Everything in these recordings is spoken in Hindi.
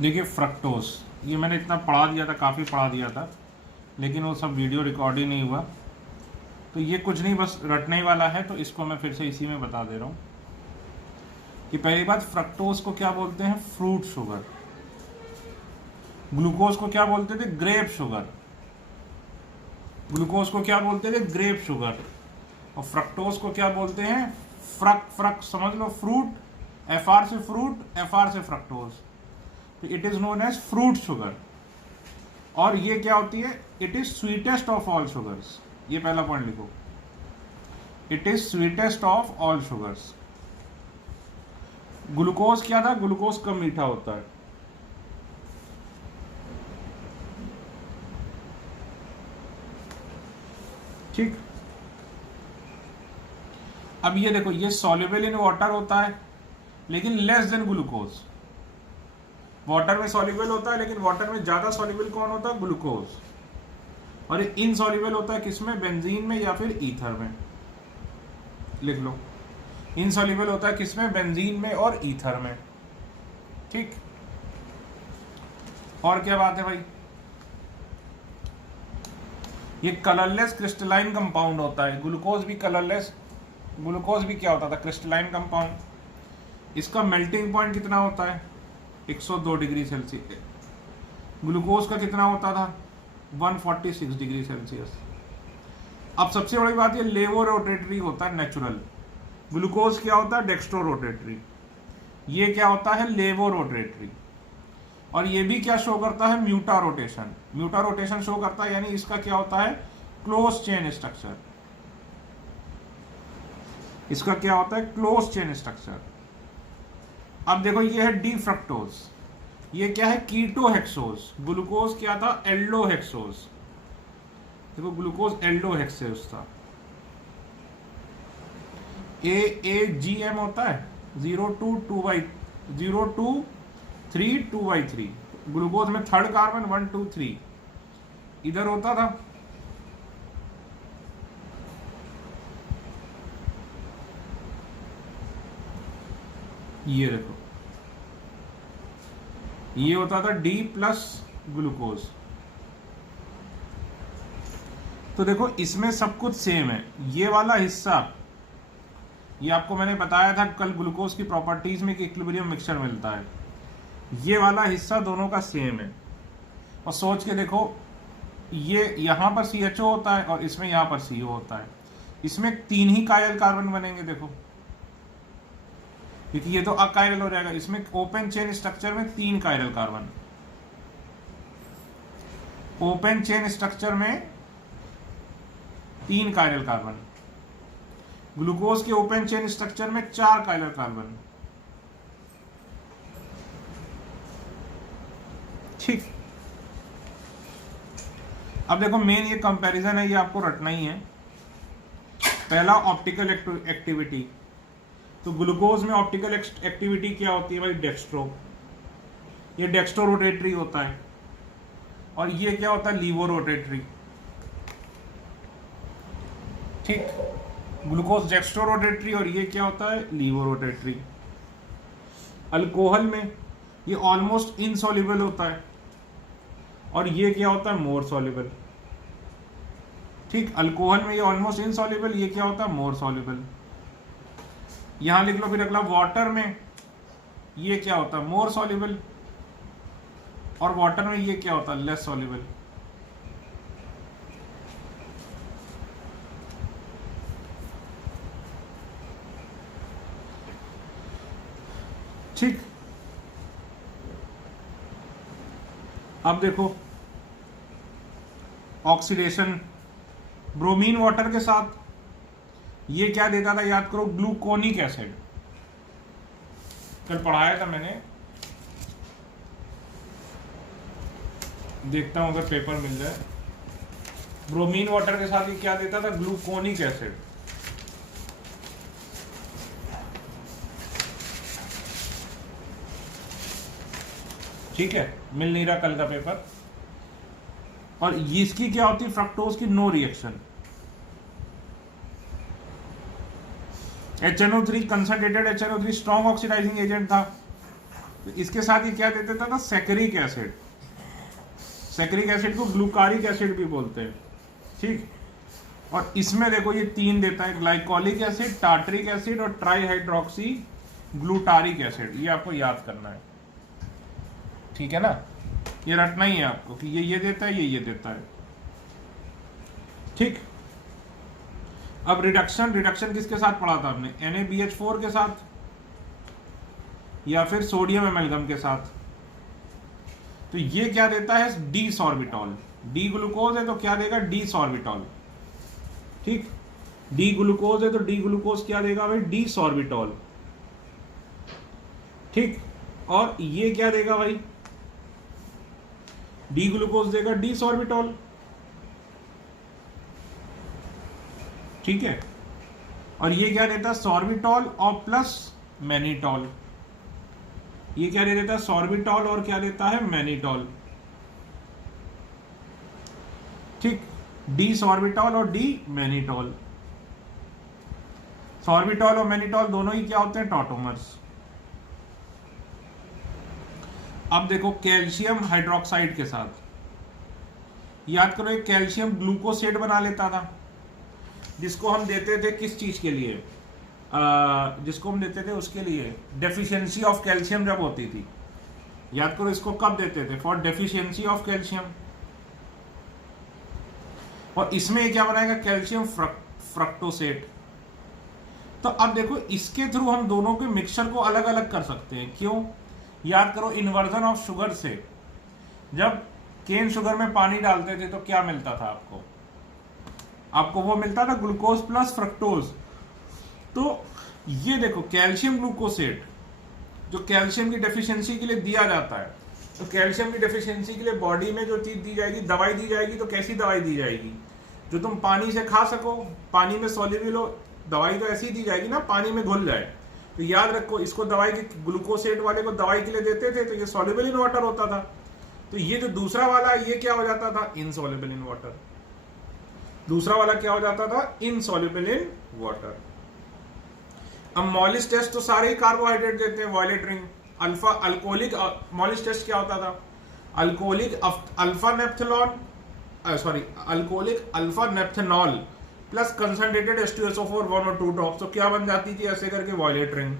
देखिए फ्रक्टोज, ये मैंने इतना पढ़ा दिया था, काफ़ी पढ़ा दिया था, लेकिन वो सब वीडियो रिकॉर्ड ही नहीं हुआ। तो ये कुछ नहीं, बस रटने ही वाला है, तो इसको मैं फिर से इसी में बता दे रहा हूँ कि पहली बात, फ्रक्टोज को क्या बोलते हैं? Fruit sugar. ग्लूकोज को क्या बोलते थे? Grep sugar. ग्लूकोज को क्या बोलते थे? Grep sugar. और फ्रक्टोज को क्या बोलते हैं? फ्रक फ्रक समझ लो, फ्रूट, एफ आर से फ्रूट, एफ आर से फ्रक्टोज, तो it is known as fruit sugar. और ये क्या होती है? It is sweetest of all sugars. ये पहला पॉइंट लिखो, it is sweetest of all sugars. Glucose क्या था? ग्लूकोज कम मीठा होता है। ठीक, अब ये देखो, ये सॉल्युबल इन वाटर होता है लेकिन लेस देन ग्लूकोज। वाटर में सॉल्युबल होता है लेकिन वाटर में ज्यादा सॉल्युबल कौन होता है? ग्लूकोज। और ये इनसॉल्युबल होता है किसमें? बेंजीन में या फिर ईथर में। लिख लो, इनसॉल्युबल होता है किसमें? बेंजीन में और ईथर में। ठीक, और क्या बात है भाई? ये कलरलेस क्रिस्टलाइन कंपाउंड होता है। ग्लूकोज भी कलरलेस, ग्लूकोज भी क्या होता था? Crystalline compound. इसका मेल्टिंग पॉइंट कितना होता है? 102 डिग्री सेल्सियस। ग्लूकोज का कितना होता था? 146 डिग्री सेल्सियस। अब सबसे बड़ी बात, ये लेवो रोटेटरी होता है नेचुरल। ग्लूकोज क्या होता है? Dextro rotatory. ये क्या होता है? लेवो रोटेटरी। और ये भी क्या शो करता है? म्यूटा रोटेशन। म्यूटा रोटेशन शो करता है, यानी इसका क्या होता है? Close chain structure. इसका क्या होता है? Close chain structure. अब देखो, ये है डी फ्रक्टोज। ये क्या है? Keto hexose. ग्लूकोज क्या था? Aldo hexose. देखो, ग्लूकोज एल्डो हेक्सोज था। AAGM होता है 0 2 2 3 ग्लूकोज में थर्ड कार्बन 1 2 3 इधर होता था। ये देखो, ये होता था D प्लस ग्लूकोज। तो देखो, इसमें सब कुछ सेम है। ये वाला हिस्सा, ये आपको मैंने बताया था कल ग्लूकोज की प्रॉपर्टीज में कि इक्विलिब्रियम मिक्सचर मिलता है। ये वाला हिस्सा दोनों का सेम है। और सोच के देखो, ये यहां पर CHO होता है और इसमें यहां पर CO होता है। इसमें 3 ही कायरल कार्बन बनेंगे, देखो, क्योंकि ये तो अकायरल हो जाएगा। इसमें ओपन चेन स्ट्रक्चर में 3 chiral carbon, open chain structure में 3 कायरल कार्बन। ग्लूकोज के ओपन चेन स्ट्रक्चर में 4 कायरल कार्बन। ठीक, अब देखो, मेन ये कंपैरिजन है, ये आपको रटना ही है। पहला, ऑप्टिकल एक्टिविटी। तो ग्लूकोज में ऑप्टिकल एक्टिविटी क्या होती है भाई? डेक्स्ट्रो। ये डेक्स्ट्रो रोटेटरी होता है। और ये क्या होता है? Laevo rotatory. ठीक, ग्लूकोज डेक्स्ट्रो रोटेटरी और ये क्या होता है? Laevo rotatory. अल्कोहल में ये ऑलमोस्ट इनसॉल्युबल होता है और ये क्या होता है? मोर सॉल्युबल। ठीक, अल्कोहल में ये ऑलमोस्ट इनसॉल्युबल, ये क्या होता है? मोर सॉल्युबल। यहां लिख लो फिर अगला, वाटर में ये क्या होता है? मोर सॉल्युबल। और वाटर में ये क्या होता है? Less soluble. ठीक, अब देखो, ऑक्सीडेशन ब्रोमीन वाटर के साथ ये क्या देता था? याद करो, ग्लूकोनिक एसिड। कल पढ़ाया था मैंने, देखता हूं अगर पेपर मिल जाए। ब्रोमीन वाटर के साथ ये क्या देता था? Gluconic acid. ठीक है, मिल नहीं रहा कल का पेपर। और इसकी क्या होती है? फ्रक्टोज की no reaction. HNO3 concentrated HNO3 strong oxidising agent था। तो इसके साथ ये क्या दे देता था, सैकरिक एसिड। सैकरिक एसिड को ग्लूकारिक एसिड भी बोलते हैं, ठीक। और इसमें देखो ये 3 देता है, ग्लाइकोलिक एसिड, टार्टरिक एसिड और ट्राईहाइड्रोक्सी ग्लूटारिक एसिड। ये आपको याद करना है, ठीक है ना, ये रटना ही है आपको कि ये देता है, ये देता है, ठीक। अब रिडक्शन किसके साथ पढ़ा था हमने, NaBH4 के साथ या फिर सोडियम एमेल्गम के साथ। तो ये क्या देता है, डी सॉर्बिटॉल। डी ग्लूकोज है तो क्या देगा, डी सॉर्बिटॉल, ठीक। डी ग्लूकोज है तो डी ग्लूकोज क्या देगा भाई, डी सॉर्बिटॉल, ठीक। और ये क्या देगा भाई, डी ग्लूकोज देगा डी सॉर्बिटॉल, ठीक है। और ये क्या देता है, सॉर्बिटॉल और प्लस मैनिटॉल। ये क्या दे देता है, सॉर्बिटॉल और क्या देता है, मैनिटॉल, ठीक। डी सॉर्बिटॉल और डी मैनिटॉल। सॉर्बिटॉल और मैनिटॉल दोनों ही क्या होते हैं, टॉटोमर्स। अब देखो कैल्शियम हाइड्रोक्साइड के साथ, याद करो एक कैल्शियम ग्लूकोसेट बना लेता था, जिसको हम देते थे किस चीज के लिए, जिसको हम देते थे उसके लिए डेफिशिएंसी ऑफ कैल्शियम जब होती थी। याद करो इसको कब देते थे, फॉर डेफिशिएंसी ऑफ कैल्शियम। और इसमें क्या बनाएगा, कैल्शियम फ्रक्टोसेट। तो अब देखो इसके थ्रू हम दोनों के मिक्सचर को अलग अलग कर सकते हैं, क्यों, याद करो इन्वर्जन ऑफ शुगर से, जब केन शुगर में पानी डालते थे तो क्या मिलता था आपको वो मिलता था ग्लूकोज प्लस फ्रक्टोज। तो ये देखो कैल्शियम ग्लूकोसेट जो कैल्शियम की डेफिशिएंसी के लिए दिया जाता है, तो कैल्शियम की डेफिशिएंसी के लिए बॉडी में जो चीज दी जाएगी, दवाई दी जाएगी, तो कैसी दवाई दी जाएगी, जो तुम पानी से खा सको, पानी में सॉल्युबल हो। दवाई तो ऐसी दी जाएगी ना, पानी में घुल जाए। तो याद रखो इसको दवाई के, ग्लूकोसेट वाले को दवाई के लिए देते थे तो ये सॉल्युबल इन वाटर होता था। तो ये जो दूसरा वाला ये क्या हो जाता था, इनसॉल्युबल इन वाटर। दूसरा वाला क्या हो जाता था, इनसॉल्युबल इन वाटर। अब मॉलिस टेस्ट तो सारे ही कार्बोहाइड्रेट देते हैं, violet ring. Alpha alcoholic Molisch test क्या होता था, alcoholic alcoholic alpha naphthol plus concentrated H2SO4 1 और 2 ड्रॉप्स। तो क्या बन जाती थी ऐसे करके, वॉयलेट रिंग।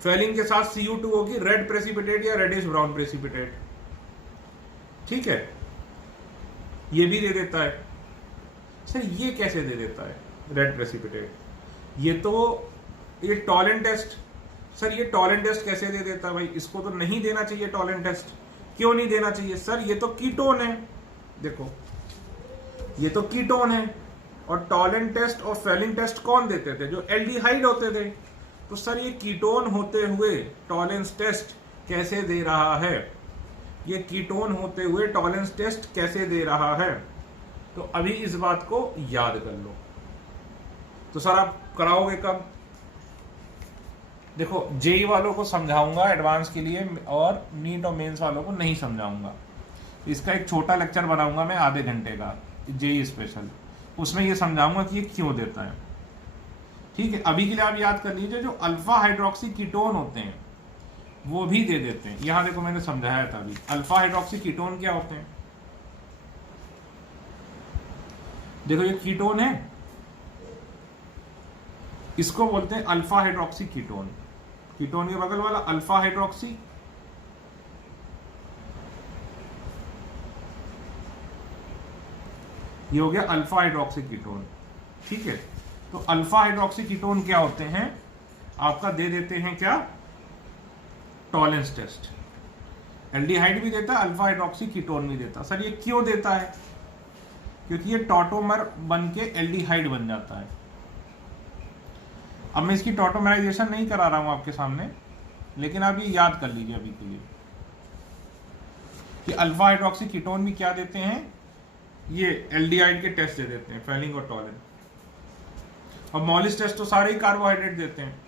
फेलिंग के साथ Cu2 होगी, रेड प्रेसिपिटेट या रेडिश ब्राउन प्रेसिपिटेट, ठीक है। ये भी दे देता है। सर ये कैसे दे देता है रेड प्रेसिपिटेट, ये टॉलेंट टेस्ट। सर ये टॉलेंट टेस्ट कैसे दे देता है भाई, इसको तो नहीं देना चाहिए टॉलेंट टेस्ट। क्यों नहीं देना चाहिए, सर ये तो कीटोन है, देखो ये तो कीटोन है। और टॉलेंट टेस्ट और फेलिंग टेस्ट कौन देते थे, जो एल्डिहाइड होते थे। तो सर ये कीटोन होते हुए टॉलेंस टेस्ट कैसे दे रहा है, ये कीटोन होते हुए टॉलेंस टेस्ट कैसे दे रहा है। तो अभी इस बात को याद कर लो। तो सर आप कराओगे कब, देखो जेई वालों को समझाऊंगा एडवांस के लिए, और नीट और मेंस वालों को नहीं समझाऊंगा। इसका एक छोटा लेक्चर बनाऊंगा मैं आधे घंटे का, जेई स्पेशल, उसमें ये समझाऊंगा कि ये क्यों देता है, ठीक है। अभी के लिए आप याद कर लीजिए, जो अल्फा हाइड्रोक्सी कीटोन होते हैं वो भी दे देते हैं। यहां देखो मैंने समझाया था अभी, अल्फा हाइड्रोक्सी कीटोन क्या होते हैं, देखो ये कीटोन है, इसको बोलते हैं अल्फा हाइड्रोक्सी कीटोन। कीटोन के बगल वाला अल्फा हाइड्रोक्सी, ये हो गया अल्फा हाइड्रोक्सी कीटोन, ठीक है। तो अल्फा हाइड्रोक्सी कीटोन क्या होते हैं, आपका दे देते हैं क्या, टॉलेंस टेस्ट। एल्डिहाइड भी देता है, अल्फा हाइड्रोक्सी कीटोन भी देता है। सर ये क्यों देता है, क्योंकि ये टॉटोमर बन के एल्डिहाइड बन जाता है। अब मैं इसकी टॉटोमराइजेशन नहीं करा रहा हूं आपके सामने, लेकिन आप ये याद कर लीजिए अभी के लिए कि अल्फा हाइड्रोक्सी कीटोन भी क्या देते हैं, ये एल्डिहाइड के टेस्ट दे देते हैं, फेलिंग और टॉलेंट। और मॉलिस टेस्ट तो सारे ही कार्बोहाइड्रेट देते हैं।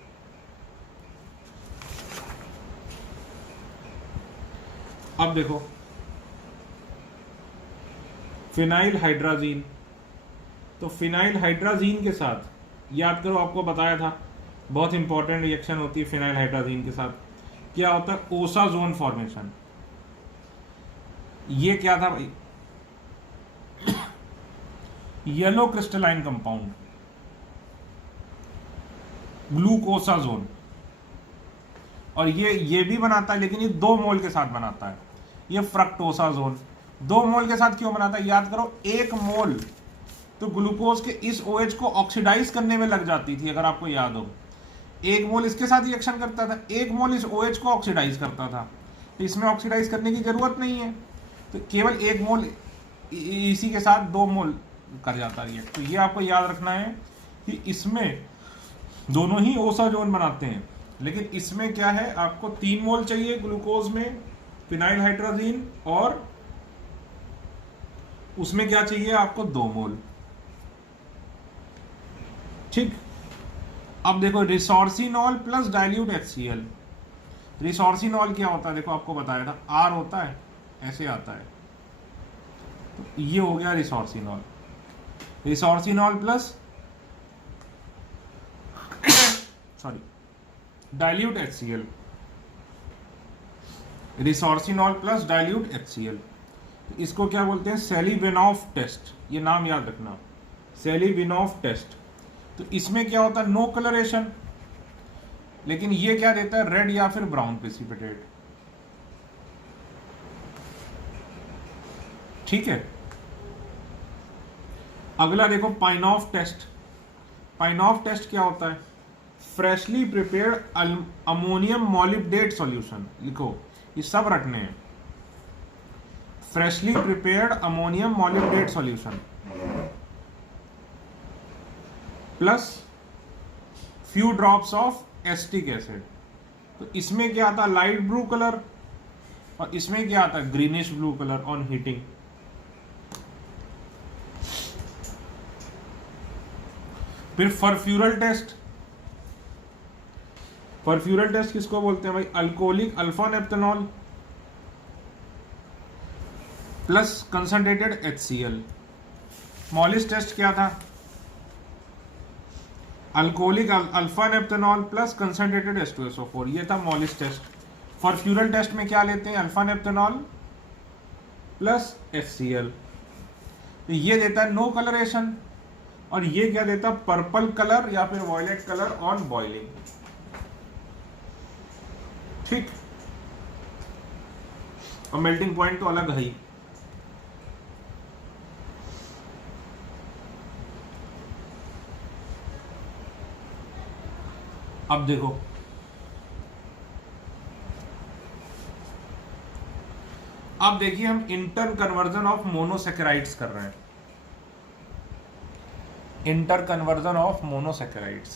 अब देखो फिनाइल हाइड्राजीन, तो फिनाइल हाइड्राजीन के साथ याद करो, आपको बताया था बहुत इंपॉर्टेंट रिएक्शन होती है फिनाइल हाइड्राजीन के साथ। क्या होता है, ओसा जोन फॉर्मेशन। ये क्या था भाई, येलो क्रिस्टलाइन कंपाउंड, ग्लूकोसा जोन। और ये भी बनाता है, लेकिन ये 2 मोल के साथ बनाता है। ये फ्रक्टोसा जोन 2 मोल के साथ क्यों बनाता है, याद करो 1 मोल तो ग्लूकोज के इस OH को ऑक्सीडाइज करने में लग जाती थी, अगर आपको याद हो। 1 मोल इसके साथ रिएक्शन करता था, 1 मोल इस OH को ऑक्सीडाइज करता था। तो इसमें ऑक्सीडाइज करने की जरूरत नहीं है, तो केवल 1 मोल इसी के साथ 2 मोल कर जाता रिएक्ट। तो ये आपको याद रखना है कि इसमें दोनों ही ओसा जोन बनाते हैं, लेकिन इसमें क्या है, आपको 3 मोल चाहिए ग्लूकोज में फिनाइल हाइड्रोजीन, और उसमें क्या चाहिए आपको 2 मोल। ठीक। अब देखो resorcinol plus dilute HCl। Resorcinol क्या होता है, देखो आपको बताया था, R होता है, ऐसे आता है, तो ये हो गया resorcinol. Resorcinol plus sorry dilute HCl, resorcinol plus dilute HCl। तो इसको क्या बोलते हैं, सेलिविनॉफ टेस्ट, ये नाम याद रखना, सेलिविनॉफ टेस्ट। तो इसमें क्या होता है, नो कलरेशन, लेकिन ये क्या देता है, रेड या फिर ब्राउन प्रेसिपिटेट। ठीक है। अगला देखो पाइनॉफ टेस्ट। पाइनॉफ टेस्ट क्या होता है, फ्रेशली प्रिपेयर्ड अमोनियम मॉलिब्डेट सॉल्यूशन। लिखो, ये सब रखने हैं, freshly prepared ammonium मॉलिब्डेट solution plus few drops of acetic acid. तो इसमें क्या आता है, लाइट ब्लू कलर, और इसमें क्या आता है, greenish blue colour on heating. फिर फॉर्फ्यूरल टेस्ट। फॉर्फ्यूरल टेस्ट किसको बोलते हैं भाई, alcoholic alpha naphthol plus concentrated HCl। Molisch test क्या था, alcoholic alpha naphthol plus concentrated H2SO4, ये था मॉलिस टेस्ट। फॉर्फ्यूरल टेस्ट में क्या लेते हैं, अल्फा नेप्थेनॉल प्लस HCl। तो ये देता है नो कलरेशन, और ये क्या देता है, पर्पल कलर या फिर वॉयलेट कलर ऑन बॉइलिंग। ठीक। और मेल्टिंग पॉइंट तो अलग है ही। अब देखो, अब देखिए हम इंटर कन्वर्जन ऑफ मोनोसैकेराइड्स कर रहे हैं। Inter conversion of monosaccharides.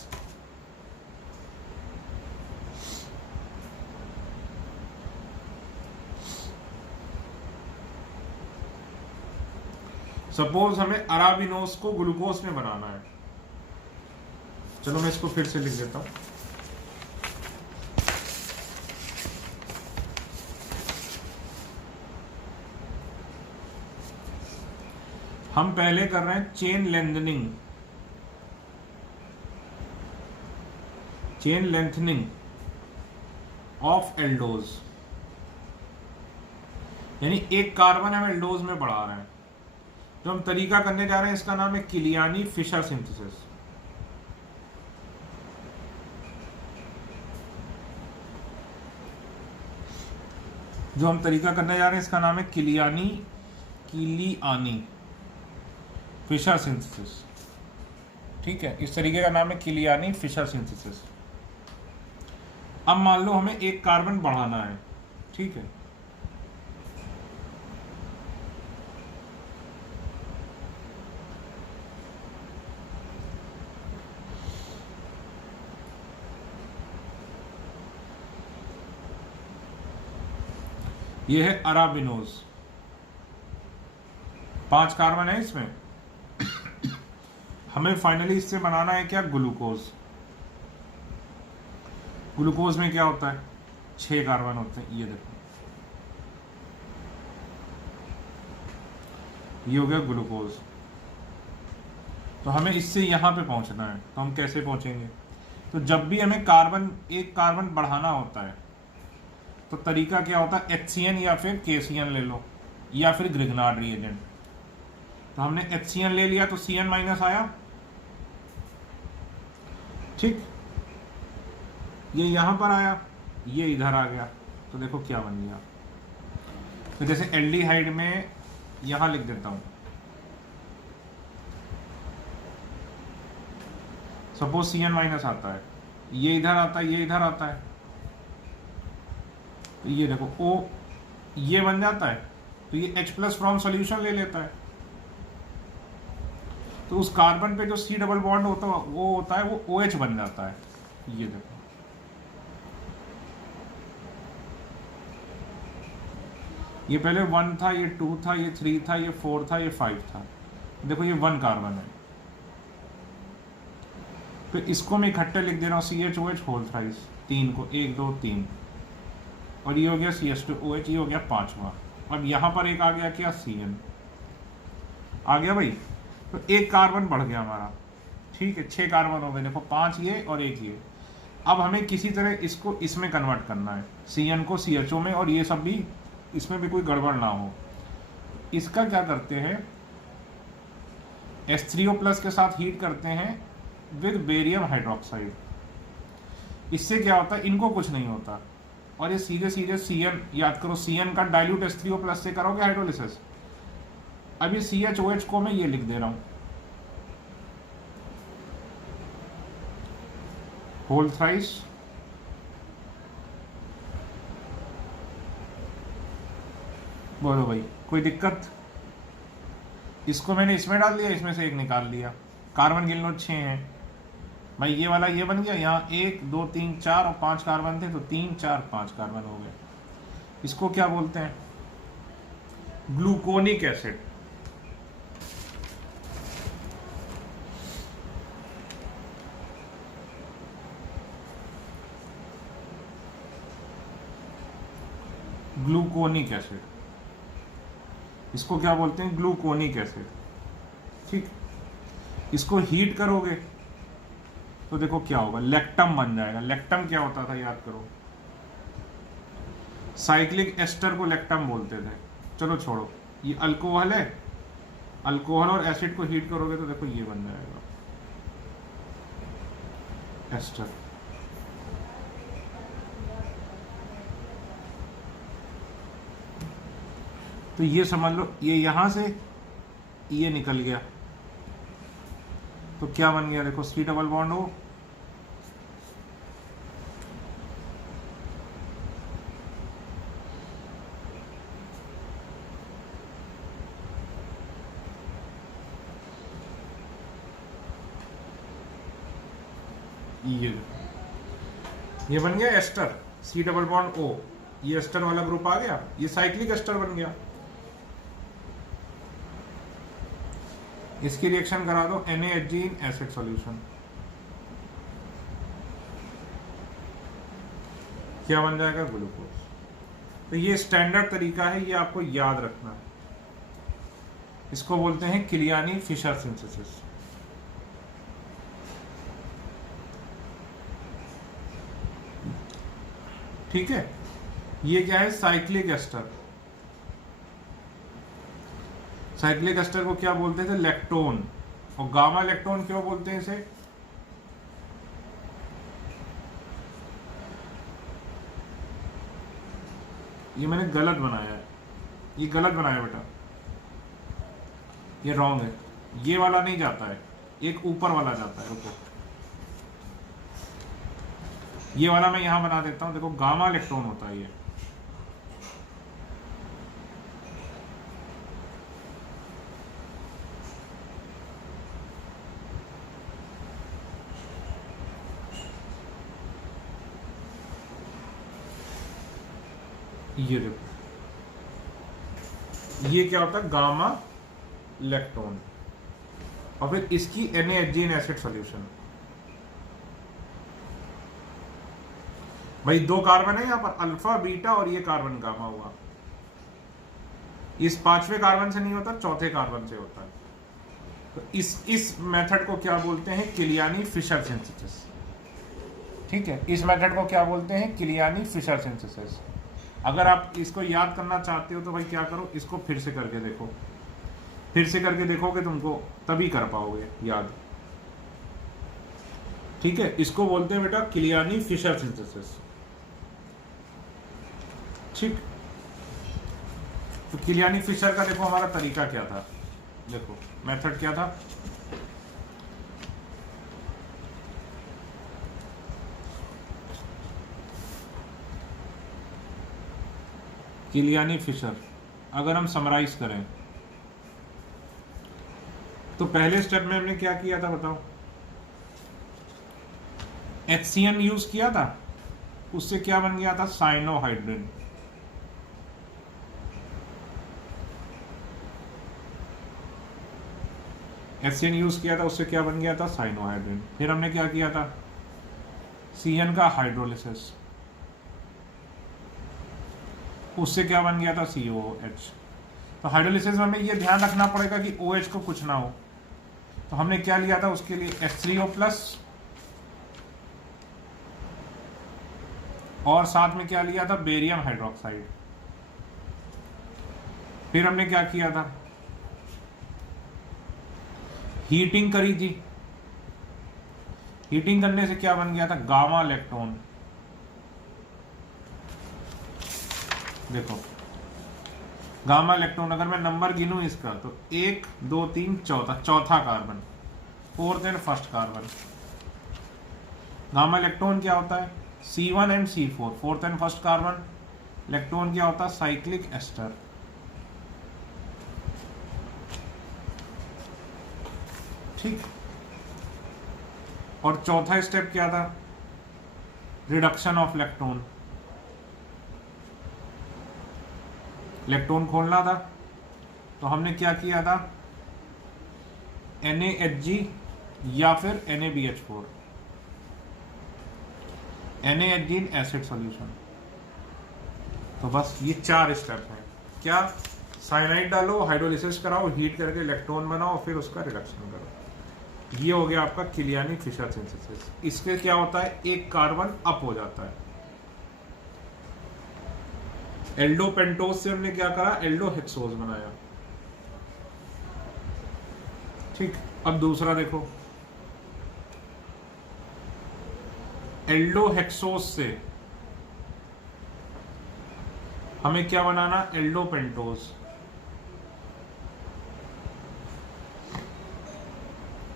Suppose हमें अराबिनोस को ग्लूकोज में बनाना है। चलो मैं इसको फिर से लिख देता हूं। हम पहले कर रहे हैं chain lengthening, chain lengthening of aldose, यानी एक कार्बन हम एल्डोज में बढ़ा रहे हैं। जो हम तरीका करने जा रहे हैं इसका नाम है किलियानी फिशर सिंथेसिस। जो हम तरीका करने जा रहे हैं इसका नाम है किलियानी फिशर सिंथेसिस। ठीक है, इस तरीके का नाम है किलियानी फिशर सिंथेसिस। अब मान लो हमें एक कार्बन बढ़ाना है। ठीक है, ये है अराबिनोज, 5 कार्बन है इसमें। हमें फाइनली इससे बनाना है क्या, ग्लूकोज। ग्लूकोज में क्या होता है, 6 कार्बन होते हैं। ये देखो, ये हो गया ग्लूकोज। तो हमें इससे यहां पे पहुंचना है, तो हम कैसे पहुंचेंगे, तो जब भी हमें एक कार्बन बढ़ाना होता है तो तरीका क्या होता है, HCN या फिर KCN ले लो या फिर ग्रिग्नार्ड रिएजेंट। तो हमने HCN ले लिया तो CN माइनस आया, ठीक, ये यहां पर आया, ये इधर आ गया, तो देखो क्या बन गया। तो जैसे एल्डिहाइड में यहां लिख देता हूं, सपोज CN माइनस आता है, ये इधर आता है, ये इधर आता है, तो ये देखो O ये बन जाता है, तो ये H प्लस फ्रॉम सोल्यूशन ले लेता है। तो उस कार्बन पे जो C डबल बॉन्ड होता है वो होता है, वो OH बन जाता है। ये देखो, ये पहले 1 था, ये 2 था, ये 3 था, ये 4 था, ये 5 था। देखो ये 1 कार्बन है, फिर इसको मैं इकट्ठे लिख दे रहा हूँ CHOH होल थ्राइस, 3 को, 1 2 3, और ये हो गया CH2OH, ये हो गया 5वां। अब यहाँ पर एक आ गया क्या, CN आ गया भाई, तो एक कार्बन बढ़ गया हमारा, ठीक है, 6 कार्बन हो गए, देखो 5 ये और 1 ये। अब हमें किसी तरह इसको इसमें कन्वर्ट करना है, CN को CHO में, और ये सब भी इसमें भी कोई गड़बड़ ना हो। इसका क्या करते हैं, H3O प्लस के साथ हीट करते हैं विद बेरियम हाइड्रोक्साइड। इससे क्या होता है, इनको कुछ नहीं होता, और ये सीधे सीधे CN, याद करो CN का डाइल्यूट H3O प्लस से करोगे हाइड्रोलिसिस। अब ये CHOH को मैं ये लिख दे रहा हूं, होल थ्राइस, बोलो भाई कोई दिक्कत। इसको मैंने इसमें डाल दिया, इसमें से एक निकाल लिया, कार्बन गिन लो 6 हैं भाई, ये वाला ये बन गया, यहाँ 1 2 3 4 और 5 कार्बन थे, तो 3 4 5 कार्बन हो गए। इसको क्या बोलते हैं, ग्लूकोनिक एसिड। ग्लूकोनिक एसिड, इसको क्या बोलते हैं, ग्लूकोनिक एसिड, ठीक। इसको हीट करोगे तो देखो क्या होगा, लेक्टम बन जाएगा। लेक्टम क्या होता था, याद करो, साइक्लिक एस्टर को लेक्टम बोलते थे। चलो छोड़ो, ये अल्कोहल है, अल्कोहल और एसिड को हीट करोगे तो देखो ये बन जाएगा एस्टर। तो ये समझ लो, ये यहां से ये निकल गया, तो क्या बन गया, देखो C डबल बॉन्ड हो, ये बन गया ester, C double bond O, ये एस्टर वाला ग्रुप आ गया, ये साइक्लिक एस्टर बन गया। इसकी रिएक्शन करा दो NaHG इन एसिड सॉल्यूशन, क्या बन जाएगा, ग्लूकोज। तो ये स्टैंडर्ड तरीका है, ये आपको याद रखना है। इसको बोलते हैं किलियानी फिशर सिंथेसिस। ठीक है, ये क्या है, साइक्लिक एस्टर। साइक्लिक एस्टर को क्या बोलते थे, लैक्टोन। और गामा लैक्टोन क्यों बोलते हैं इसे, ये मैंने गलत बनाया है, ये गलत बनाया बेटा, ये रॉन्ग है, ये वाला नहीं जाता है, एक ऊपर वाला जाता है। रुको, ये वाला मैं यहां बना देता हूं, देखो गामा इलेक्ट्रॉन होता है ये देखो, ये क्या होता है, गामा इलेक्ट्रॉन। और फिर इसकी NaHG इन एसिड सॉल्यूशन। भाई 2 कार्बन है यहां पर, अल्फा बीटा, और ये कार्बन गामा हुआ। इस 5वें कार्बन से नहीं होता, 4थे कार्बन से होता है। तो इस मेथड को क्या बोलते हैं, किलियानी फिशर सिंथेसिस। ठीक है, इस मेथड को क्या बोलते हैं, किलियानी फिशर सिंथेसिस। अगर आप इसको याद करना चाहते हो तो भाई क्या करो, इसको फिर से करके देखो, फिर से करके देखोगे तुमको तभी कर पाओगे याद। ठीक है, इसको बोलते हैं बेटा किलियानी फिशर सिंथेसिस। ठीक, तो किलियानी फिशर का देखो हमारा तरीका क्या था, देखो मेथड क्या था। किलियानी फिशर अगर हम समराइज करें तो पहले स्टेप में हमने क्या किया था बताओ, HCN यूज किया था, उससे क्या बन गया था, साइनोहाइड्रिन। HCN यूज किया था, उससे क्या बन गया था, साइनोहाइड्रिन। फिर हमने क्या किया था, CN का हाइड्रोलिसिस, उससे क्या बन गया था, COH। तो हाइड्रोलिसिस में हमें ये ध्यान रखना पड़ेगा कि OH को कुछ ना हो, तो हमने क्या लिया था उसके लिए, H3O+ और साथ में क्या लिया था, बेरियम हाइड्रोक्साइड। फिर हमने क्या किया था, हीटिंग करी थी, हीटिंग करने से क्या बन गया था, गामा इलेक्ट्रॉन। देखो गामा इलेक्ट्रॉन अगर मैं नंबर गिनूं इसका तो 1 2 3 चौथा carbon, 4th and 1st carbon. Gamma electron क्या होता है, C1 and C4, 4th and 1st carbon. Electron क्या होता है, साइक्लिक एस्टर। ठीक, और चौथा स्टेप क्या था, रिडक्शन ऑफ इलेक्ट्रॉन। इलेक्ट्रॉन खोलना था तो हमने क्या किया था, NaHg या फिर NaBH4, NaHg in acid solution. तो बस ये 4 स्टेप हैं। क्या, साइनाइड डालो, हाइड्रोलिसिस कराओ, हीट करके इलेक्ट्रॉन बनाओ, फिर उसका रिडक्शन करो। ये हो गया आपका किलियानी फिशर सिंथेसिस। इसके क्या होता है, एक कार्बन अप हो जाता है। एल्डो पेंटोज से हमने क्या करा, एल्डो हेक्सोज बनाया। ठीक, अब दूसरा देखो, एल्डो हेक्सोज से हमें क्या बनाना, एल्डो पेंटोज।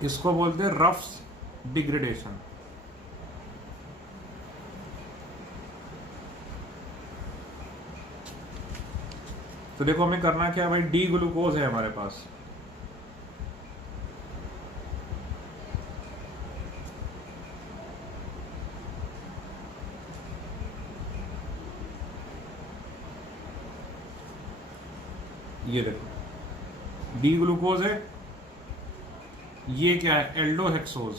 इसको बोलते हैं रफ डिग्रेडेशन। तो देखो हमें करना क्या है भाई, डी ग्लूकोज है हमारे पास, ये देखो डी ग्लूकोज है, ये क्या है, एल्डो हेक्सोज।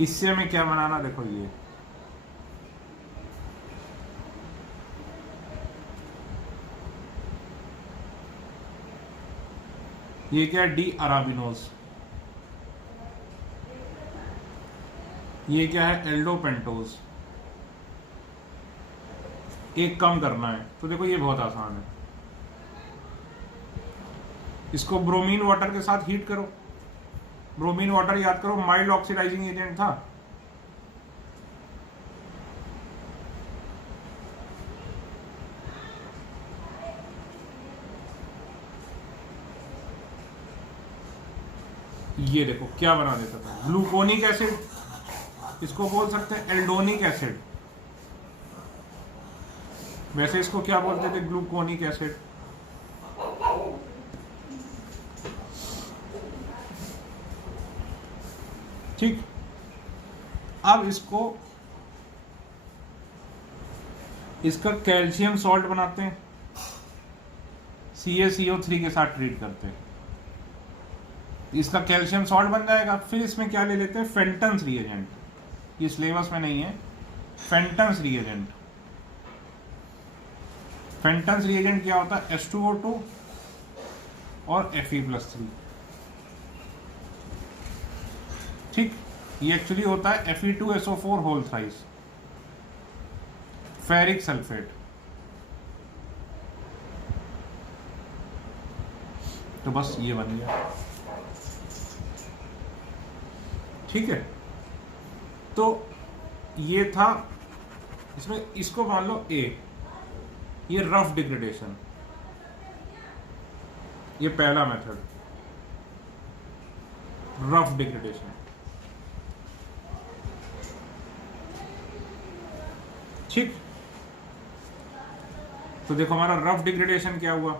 इससे हमें क्या बनाना, देखो ये क्या है, डी अराबिनोज। ये क्या है, एल्डो पेंटोज। एक कम करना है तो देखो ये बहुत आसान है, इसको ब्रोमीन वाटर के साथ हीट करो। ब्रोमीन वाटर याद करो माइल्ड ऑक्सीडाइजिंग एजेंट था। ये देखो क्या बना देता था, ग्लूकोनिक एसिड, इसको बोल सकते हैं एल्डोनिक एसिड। वैसे इसको क्या बोलते थे, ग्लूकोनिक एसिड। ठीक, अब इसका कैल्शियम सॉल्ट बनाते हैं, CaCO3 के साथ ट्रीट करते हैं, इसका कैल्शियम सॉल्ट बन जाएगा। फिर इसमें क्या ले लेते हैं, फेंटन्स रिएजेंट, ये सिलेबस में नहीं है, फेंटन्स रिएजेंट। फेंटन्स रिएजेंट क्या होता है, H2O2 और Fe+3। ठीक, ये एक्चुअली होता है Fe2SO4 whole thrice. Ferric sulphate. तो बस ये बन गया, ठीक है। तो ये था इसमें, इसको मान लो ए, ये रफ डिग्रेडेशन, ये पहला मेथड रफ डिग्रेडेशन, ठीक। तो देखो हमारा रफ डिग्रेडेशन क्या हुआ,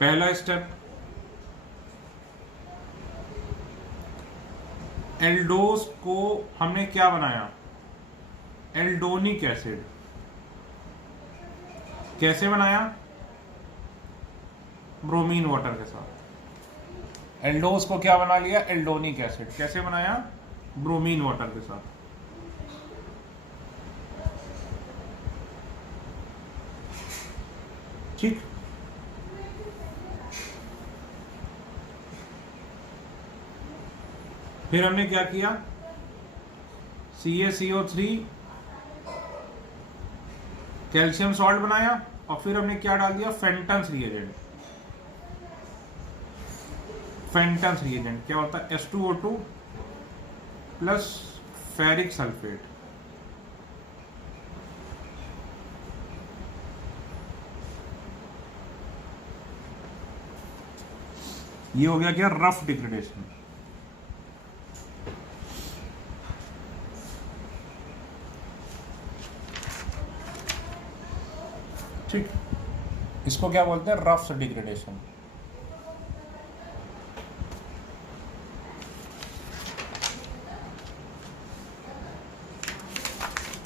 पहला स्टेप एल्डोस को हमने क्या बनाया, एल्डोनिक एसिड। कैसे बनाया, ब्रोमीन वाटर के साथ। एल्डोस को क्या बना लिया, एल्डोनिक एसिड। कैसे बनाया, ब्रोमीन वाटर के साथ। ठीक। फिर हमने क्या किया, CaCO3 कैल्शियम सॉल्ट बनाया, और फिर हमने क्या डाल दिया, फेंटन्स रिएजेंट। फेंटन्स रिएजेंट क्या होता है, H2O2 प्लस फेरिक सल्फेट। ये हो गया क्या, रफ डिग्रेडेशन। ठीक, इसको क्या बोलते हैं, रफ डिग्रेडेशन।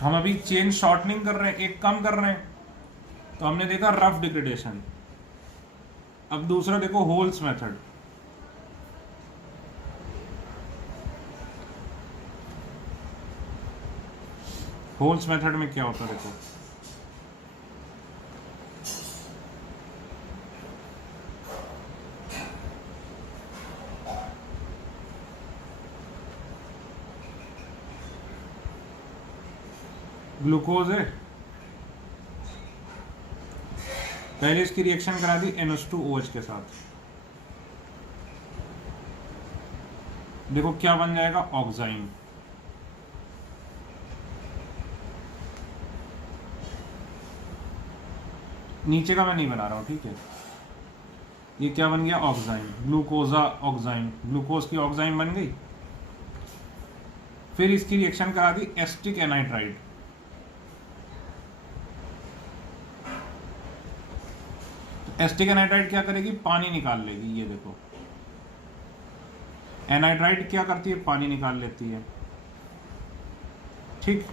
हम अभी चेन शॉर्टनिंग कर रहे हैं, एक कम कर रहे हैं, तो हमने देखा रफ डिग्रेडेशन। अब दूसरा देखो, होल्स मेथड। होल्स मेथड में क्या होता है, देखो ग्लूकोज है, पहले इसकी रिएक्शन करा दी NH2OH के साथ। देखो क्या बन जाएगा, ऑक्साइन। नीचे का मैं नहीं बना रहा हूं, ठीक है। ये क्या बन गया, ऑक्साइन, ग्लूकोजा ऑक्साइन, ग्लूकोज की ऑक्साइन बन गई। फिर इसकी रिएक्शन करा दी एसिटिक एनाइड्राइड। एसिटिक एनाइड्राइड क्या करेगी, पानी निकाल लेगी। ये देखो एनाइड्राइड क्या करती है, पानी निकाल लेती है, ठीक।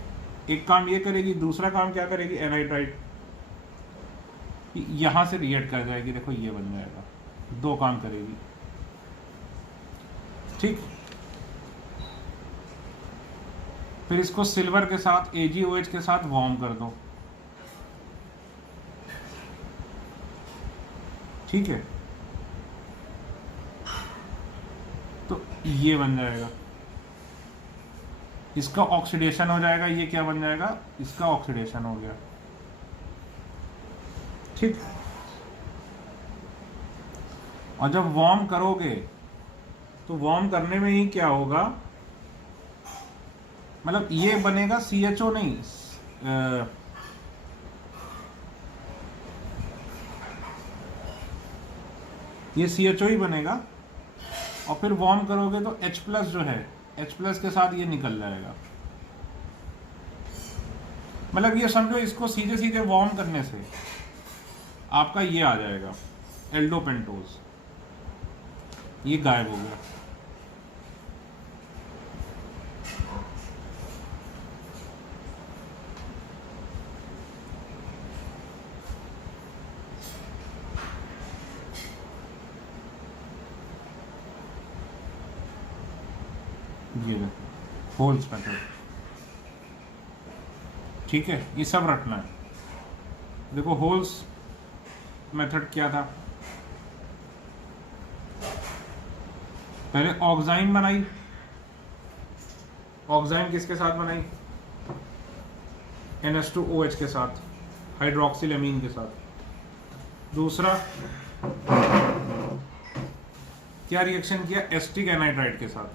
एक काम ये करेगी, दूसरा काम क्या करेगी, एनाइड्राइड यहां से रिएक्ट कर जाएगी। देखो ये बन जाएगा, दो काम करेगी, ठीक। फिर इसको सिल्वर के साथ AgOH के साथ वार्म कर दो, ठीक है। तो ये बन जाएगा, इसका ऑक्सीडेशन हो जाएगा। ये क्या बन जाएगा, इसका ऑक्सीडेशन हो गया, ठीक। और जब वार्म करोगे तो वार्म करने में ही क्या होगा, मतलब ये बनेगा CHO नहीं, ये CHO ही बनेगा। और फिर वार्म करोगे तो H+ जो है, H+ के साथ ये निकल जाएगा। मतलब ये समझो, इसको सीधे सीधे वार्म करने से आपका ये आ जाएगा एल्डोपेंटोज, ये गायब हो गया। ये देखो होल्स मेथड, ठीक है। ये सब रखना है। देखो होल्स मेथड क्या था, पहले ऑक्साइन बनाई, ऑक्साइन किसके साथ बनाई? NH2OH के साथ, हाइड्रोक्सिल अमीन के साथ। दूसरा क्या रिएक्शन किया? एसिटिक एनाइड्राइड के साथ।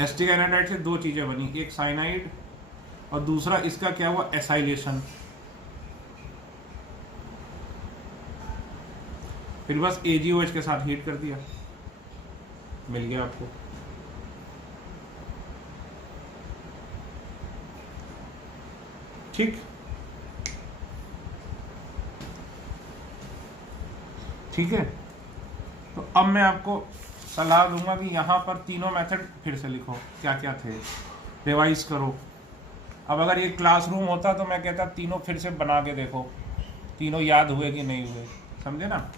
एसिटिक एनाइड्राइड से दो चीजें बनी, एक साइनाइड और दूसरा इसका क्या हुआ? एसाइलेशन। फिर बस AgOH के साथ हीट कर दिया, मिल गया आपको। ठीक ठीक है। तो अब मैं आपको सलाह दूंगा कि यहाँ पर तीनों मेथड फिर से लिखो, क्या क्या थे, रिवाइज करो। अब अगर ये क्लासरूम होता तो मैं कहता तीनों फिर से बना के देखो, तीनों याद हुए कि नहीं हुए, समझे ना।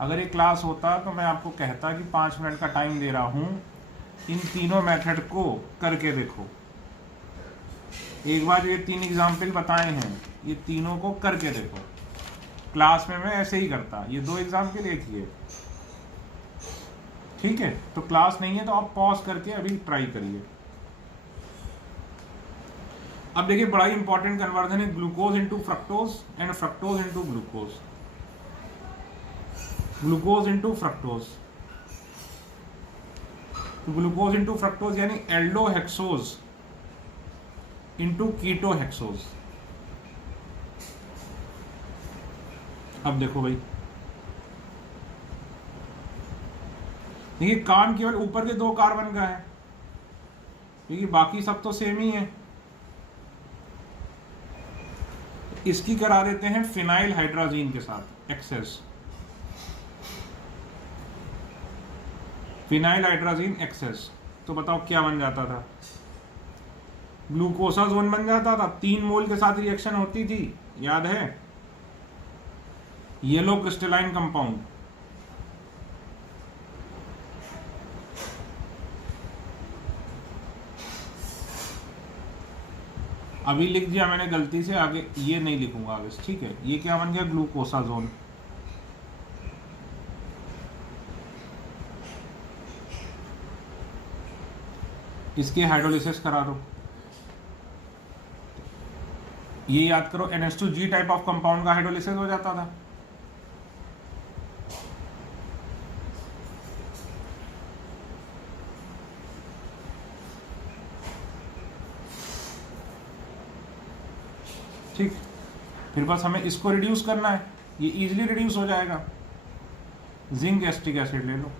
अगर ये क्लास होता तो मैं आपको कहता कि 5 मिनट का टाइम दे रहा हूँ, इन तीनों मेथड को करके देखो। एक बार ये 3 एग्जाम्पल बताए हैं, ये तीनों को करके देखो। क्लास में मैं ऐसे ही करता, ये 2 एग्जाम्पल एक ही है, ठीक है। तो क्लास नहीं है तो आप पॉज करके अभी ट्राई करिए। अब देखिए बड़ा ही इंपॉर्टेंट कन्वर्जन है, glucose into fructose and fructose into glucose, glucose into fructose. तो ग्लूकोज इनटू फ्रक्टोज यानी एल्डोहेक्सोज इनटू कीटोहेक्सोज। अब देखो भाई, देखिए काम केवल ऊपर के 2 कार्बन का है, क्योंकि बाकी सब तो सेम ही है। इसकी करा देते हैं फिनाइल हाइड्राजीन के साथ एक्सेस, फिनाइल हाइड्राजीन एक्सेस। तो बताओ क्या बन जाता था? ग्लूकोसाजोन बन जाता था, 3 मोल के साथ रिएक्शन होती थी, याद है? Yellow crystalline compound. अभी लिख दिया मैंने गलती से, आगे ये नहीं लिखूंगा आगे, ठीक है। ये क्या बन गया? ग्लूकोसाजोन। इसकी हाइड्रोलिसिस करा दो। ये याद करो, NH2G टाइप ऑफ कंपाउंड का हाइड्रोलिसिस हो जाता था। ठीक, फिर बस हमें इसको रिड्यूस करना है, ये इजीली रिड्यूस हो जाएगा। जिंक एसिटिक एसिड ले लो,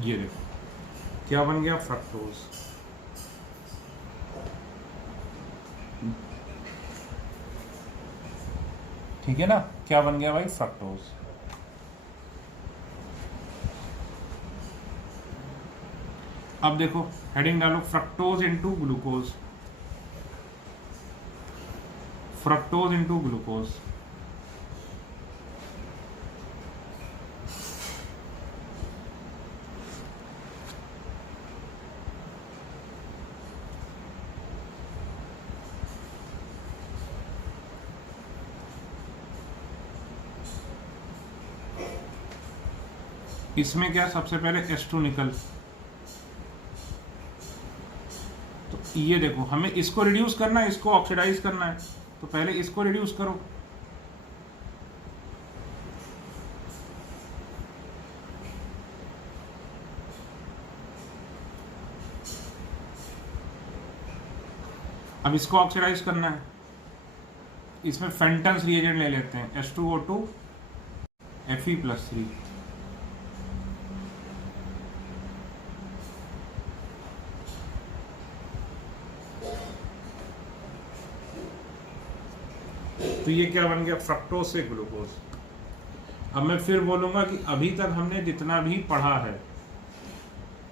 ये देखो क्या बन गया? फ्रक्टोज। ठीक है ना, क्या बन गया भाई? फ्रक्टोज। अब देखो हेडिंग डालो, fructose into glucose, fructose into glucose. इसमें क्या, सबसे पहले H2 निकल। तो ये देखो हमें इसको रिड्यूस करना है, इसको ऑक्सीडाइज करना है, तो पहले इसको रिड्यूस करो। अब इसको ऑक्सीडाइज करना है, इसमें फेंटन्स रिएजेंट ले लेते हैं, H2O2 Fe+3। तो ये क्या बन गया? फ्रक्टोज से ग्लूकोज। अब मैं फिर बोलूंगा कि अभी तक हमने जितना भी पढ़ा है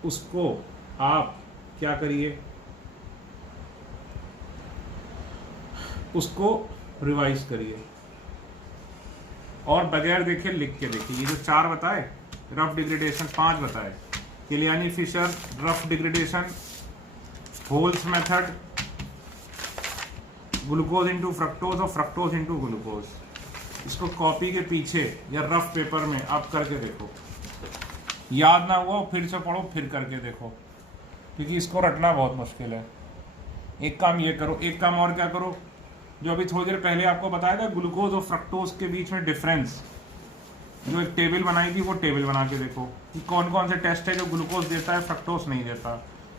उसको आप क्या करिए, उसको रिवाइज करिए। और बगैर देखे लिख के देखिए, ये जो 4 बताए, रफ डिग्रेडेशन 5 बताए, Kiliani Fischer, ruff degradation, Wohl's method, glucose into fructose और फ्रक्टोज इनटू ग्लूकोज। इसको कॉपी के पीछे या रफ पेपर में आप करके देखो, याद ना हुआ फिर से पढ़ो, फिर करके देखो, क्योंकि इसको रटना बहुत मुश्किल है। एक काम ये करो, एक काम और क्या करो, जो अभी थोड़ी देर पहले आपको बताया था ग्लूकोज और फ्रक्टोज के बीच में डिफरेंस, जो एक टेबल बनाई थी वो टेबल बना के देखो कि कौन कौन से टेस्ट है जो ग्लूकोज देता है फ्रक्टोज नहीं देता,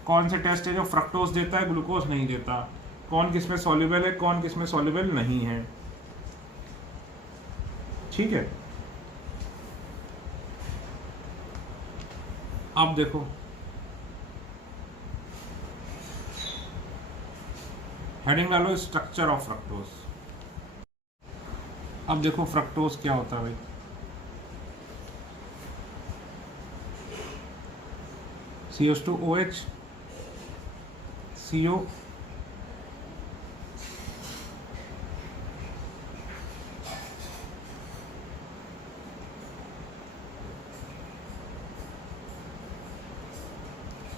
कौन से टेस्ट है जो फ्रक्टोज देता है ग्लूकोज नहीं देता, कौन किस में सॉल्युबल है कौन किस में सॉल्युबल नहीं है। ठीक है, अब देखो हेडिंग डालो स्ट्रक्चर ऑफ फ्रक्टोज। अब देखो फ्रक्टोज क्या होता है भाई, CH2OH CO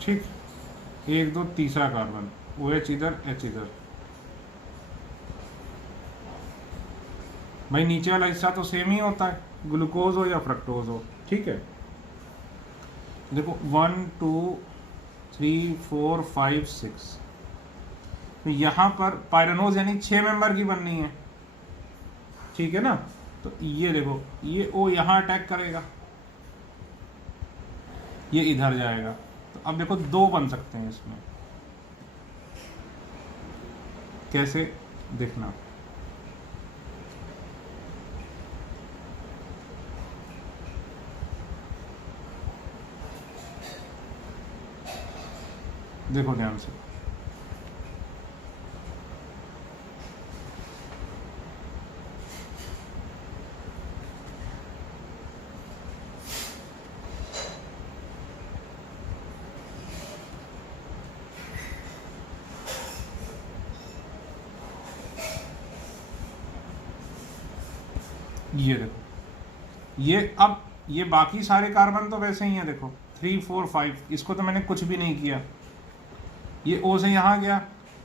ठीक, 1 2 तीसरा कार्बन, OH इधर H इधर। भाई नीचे वाला हिस्सा तो सेम ही होता है, ग्लूकोज हो या फ्रक्टोज हो। ठीक है, देखो 1 2 3 4 5 6, तो यहाँ पर पायरेनोज यानी 6 मेंबर की बननी है। ठीक है ना, तो ये देखो ये O यहाँ अटैक करेगा, ये इधर जाएगा, तो अब देखो 2 बन सकते हैं इसमें। कैसे देखना, देखो ध्यान से, ये देखो, ये अब ये बाकी सारे कार्बन तो वैसे ही हैं, देखो 3 4 5, इसको तो मैंने कुछ भी नहीं किया, ये O से यहाँ गया।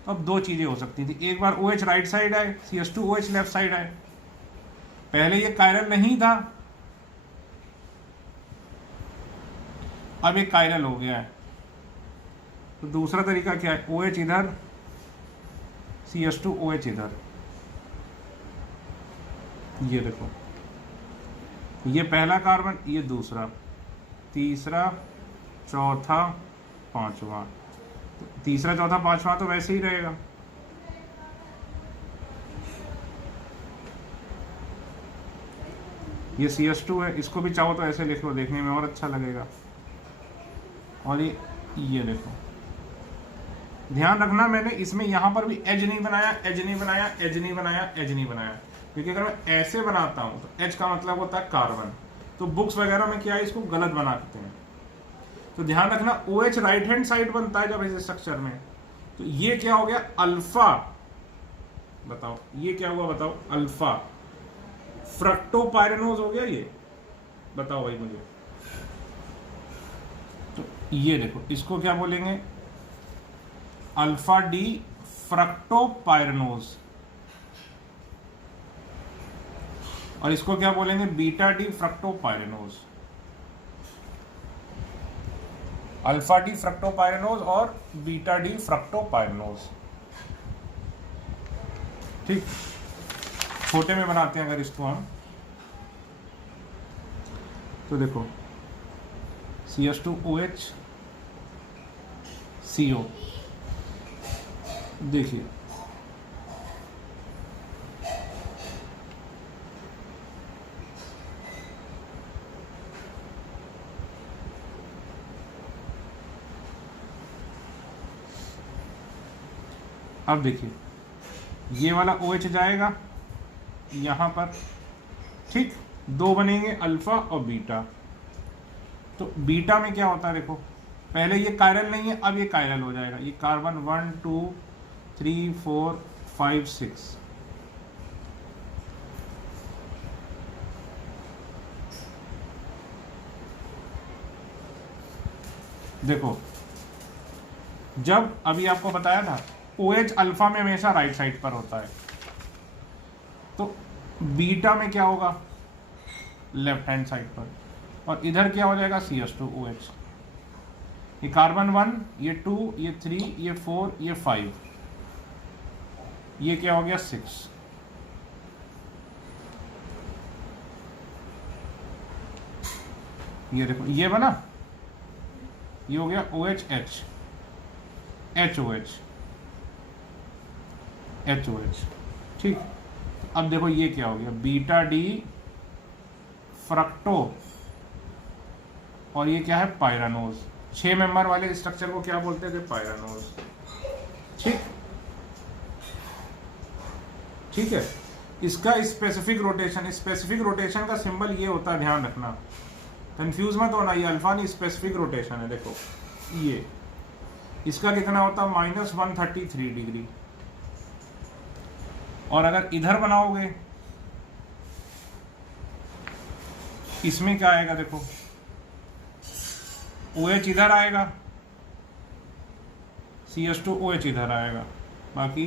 तो अब 2 चीज़ें हो सकती थी, एक बार OH राइट साइड आए, CH2OH लेफ्ट साइड आए। पहले ये कायरल नहीं था, अब ये कायरल हो गया है। तो दूसरा तरीका क्या है, OH इधर CH2OH इधर। ये देखो, ये पहला कार्बन, ये दूसरा, तीसरा चौथा पांचवा, तो तीसरा चौथा पांचवा तो वैसे ही रहेगा। ये CH2 है, इसको भी चाहो तो ऐसे लिख लो, देखने में और अच्छा लगेगा। और ये देखो, ध्यान रखना मैंने इसमें यहाँ पर भी एज नहीं बनाया, एज नहीं बनाया, एज नहीं बनाया, एज नहीं बनाया, क्योंकि अगर मैं ऐसे बनाता हूँ तो एच का मतलब होता है कार्बन, तो बुक्स वगैरह में क्या है इसको गलत बनाते हैं। तो ध्यान रखना OH राइट हैंड साइड बनता है जब ऐसे स्ट्रक्चर में, तो ये क्या हो गया अल्फा, बताओ ये क्या हुआ, बताओ अल्फा फ्रक्टोपायरेनोज हो गया ये, बताओ भाई मुझे। तो ये देखो इसको क्या बोलेंगे, अल्फा डी फ्रक्टोपायरेनोज, और इसको क्या बोलेंगे, बीटा डी फ्रक्टोपायरेनोज। अल्फा डी फ्रक्टोपायरेनोज और बीटा डी फ्रक्टोपायरेनोज। ठीक, छोटे में बनाते हैं अगर इसको हम, तो देखो CH2OH CO, देखिए अब देखिए ये वाला OH जाएगा यहाँ पर, ठीक, 2 बनेंगे अल्फा और बीटा। तो बीटा में क्या होता है, देखो पहले ये कायरल नहीं है, अब ये कायरल हो जाएगा, ये कार्बन 1 2 3 4 5 6, देखो, जब अभी आपको बताया था OH अल्फा में हमेशा राइट साइड पर होता है, तो बीटा में क्या होगा, लेफ्ट हैंड साइड पर, और इधर क्या हो जाएगा CH2OH। ये कार्बन 1, ये 2, ये 3, ये 4, ये 5, ये क्या हो गया 6। ये देखो, ये बना, ये हो गया OHH, HOH, HOH। ठीक, अब देखो ये क्या हो गया, बीटा डी फ्रक्टो, और ये क्या है पायरानोज। 6 मेंबर वाले स्ट्रक्चर को क्या बोलते थे, पायरानोज। ठीक, ठीक है। इसका स्पेसिफिक रोटेशन का सिंबल ये होता है, ध्यान रखना, कंफ्यूज मत होना, ये अल्फा नहीं, स्पेसिफिक रोटेशन है। देखो ये इसका कितना होता है, -133 डिग्री। और अगर इधर बनाओगे, इसमें क्या आएगा, देखो OH इधर आएगा, CH2OH इधर आएगा, बाकी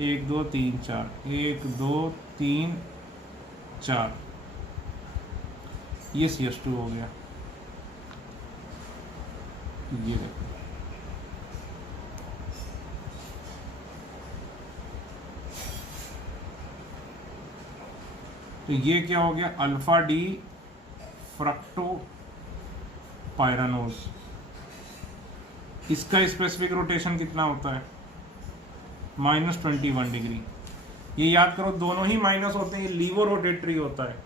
1 2 3 4, 1 2 3 4, ये CH2 हो गया। ये देखो, तो ये क्या हो गया, अल्फा डी फ्रक्टो पायरानोज। इसका स्पेसिफिक रोटेशन कितना होता है, -21 डिग्री। ये याद करो, दोनों ही माइनस होते हैं, ये लीवो रोटेटरी होता है।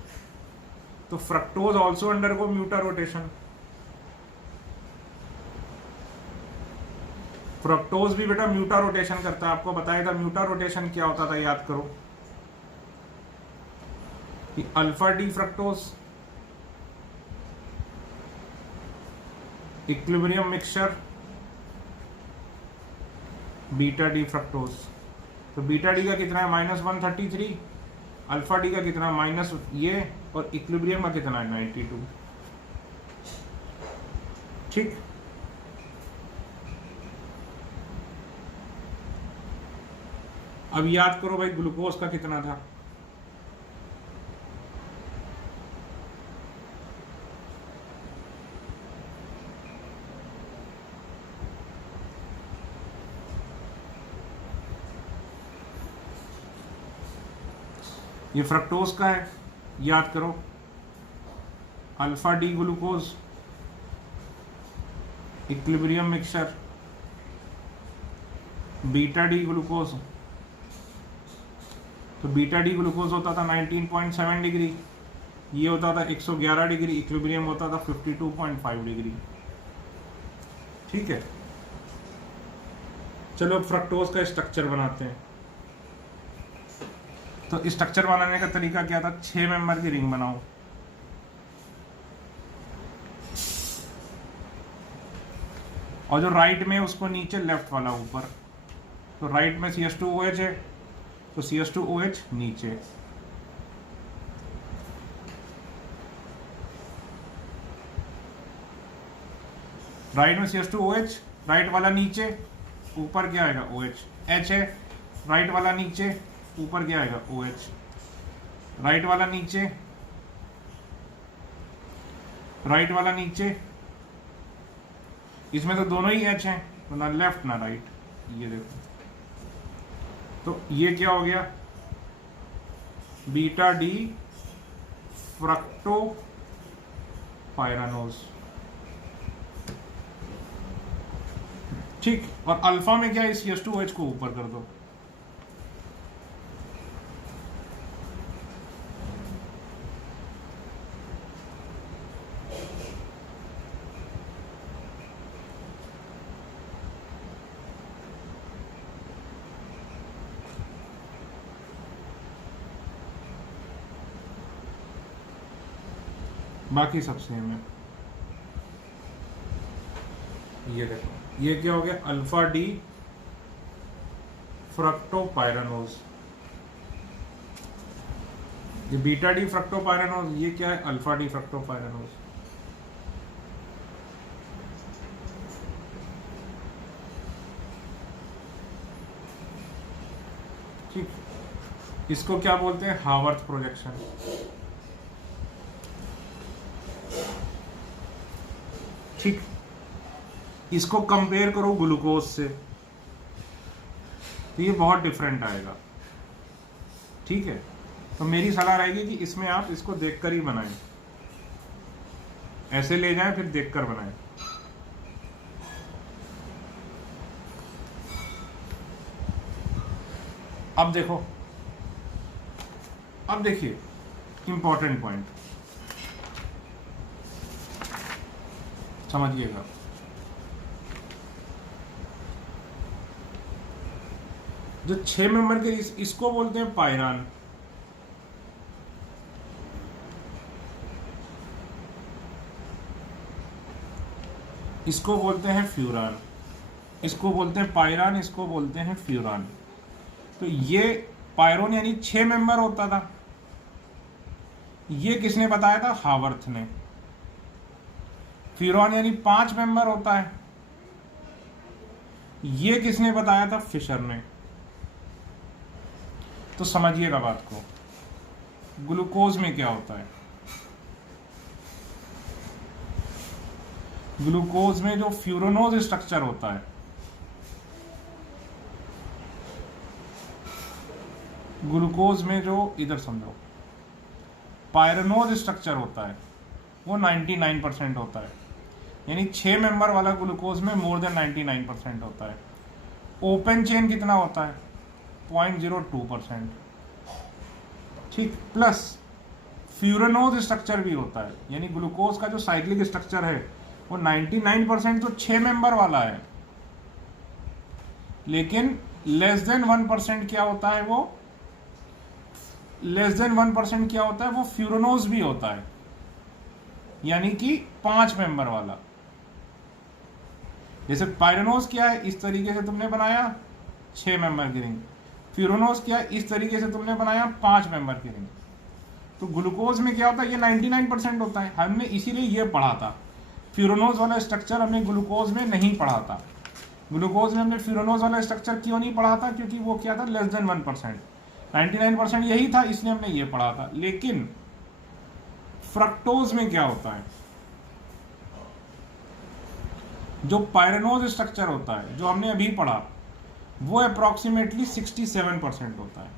तो fructose also undergo mutarotation, fructose भी बेटा म्यूटा रोटेशन करता है। आपको बताया था म्यूटा रोटेशन क्या होता था, याद करो कि alpha D fructose equilibrium mixture, beta D fructose. तो बीटा डी का कितना है, -133, अल्फा डी का कितना माइनस ये, और इक्विलिब्रियम का कितना है 92। ठीक, अब याद करो भाई ग्लूकोज का कितना था, ये फ्रक्टोज का है, याद करो alpha D glucose equilibrium mixture, beta D glucose. तो बीटा डी ग्लूकोज होता था 19.7 डिग्री, ये होता था 111 डिग्री, इक्विलिब्रियम होता था 52.5 डिग्री। ठीक है, चलो अब फ्रक्टोज का स्ट्रक्चर बनाते हैं। तो स्ट्रक्चर बनाने का तरीका क्या था, 6 मेंबर की रिंग बनाओ। और जो राइट में उसको नीचे, लेफ्ट वाला ऊपर। तो राइट में CH2OH है, तो CH2OH नीचे, राइट में CH2OH, राइट वाला नीचे, ऊपर क्या आएगा OH। H है, राइट वाला नीचे, ऊपर क्या आएगा OH। राइट वाला नीचे, राइट वाला नीचे, इसमें तो दोनों ही H हैं, तो ना लेफ्ट ना राइट। ये देखो, तो ये क्या हो गया, बीटा डी फ्रक्टो पायरानोज। ठीक, और अल्फा में क्या है, CH2OH को ऊपर कर दो। बाकी सब सेम है। ये देखो, ये क्या हो गया, अल्फा डी फ्रक्टोपायरानोज। ये बीटा डी फ्रक्टोपायरानोज, ये क्या है, अल्फा डी फ्रक्टोपायरानोज। ठीक, इसको क्या बोलते हैं, हावर्थ प्रोजेक्शन। ठीक, इसको कंपेयर करो ग्लूकोज से तो ये बहुत डिफरेंट आएगा। ठीक है, तो मेरी सलाह रहेगी कि इसमें आप इसको देखकर ही बनाएं, ऐसे ले जाएं फिर देखकर बनाएं। अब देखो, अब देखिए इंपॉर्टेंट पॉइंट समझिएगा। जो 6 मेंबर के इसको बोलते हैं पायरान, इसको बोलते हैं फ्यूरान, इसको बोलते हैं पायरान, इसको बोलते हैं फ्यूरान। तो ये पायरोन यानी 6 मेंबर होता था, ये किसने बताया था, हावर्थ ने। फ्यूरान यानी 5 मेंबर होता है, ये किसने बताया था, फिशर ने। तो समझिएगा बात को, ग्लूकोज में क्या होता है, ग्लूकोज में जो फ्यूरानोज स्ट्रक्चर होता है, ग्लूकोज में जो, इधर समझो, पायरानोज स्ट्रक्चर होता है वो 99% होता है, यानी 6 मेंबर वाला ग्लूकोज में मोर देन 99% होता है। ओपन चेन कितना होता है, 0.02%। ठीक, प्लस फ्यूरानोज स्ट्रक्चर भी होता है, यानी ग्लूकोज का जो साइक्लिक स्ट्रक्चर है वो 99% तो 6 मेंबर वाला है, लेकिन लेस देन 1% क्या होता है, वो लेस देन 1% क्या होता है, वो फ्यूरानोज भी होता है, यानी कि 5 मेंबर वाला। जैसे पायरानोज क्या है, इस तरीके से तुमने बनाया 6 मेंबर की रिंग, फ्यूरानोज क्या है, इस तरीके से तुमने बनाया 5 मेंबर की रिंग। तो ग्लूकोज में क्या होता है, ये 99% होता है। हमने इसीलिए ये पढ़ा था, फ्यूरानोज वाला स्ट्रक्चर हमने ग्लूकोज में नहीं पढ़ा था। ग्लूकोज में हमने फ्यूरानोज वाला स्ट्रक्चर क्यों नहीं पढ़ा था, क्योंकि वो क्या था, लेस देन 1%। 99% यही था, इसलिए हमने ये पढ़ा था। लेकिन फ्रक्टोज में क्या होता है, जो पायरानोज स्ट्रक्चर होता है जो हमने अभी पढ़ा, वो अप्रोक्सीमेटली 67% होता है।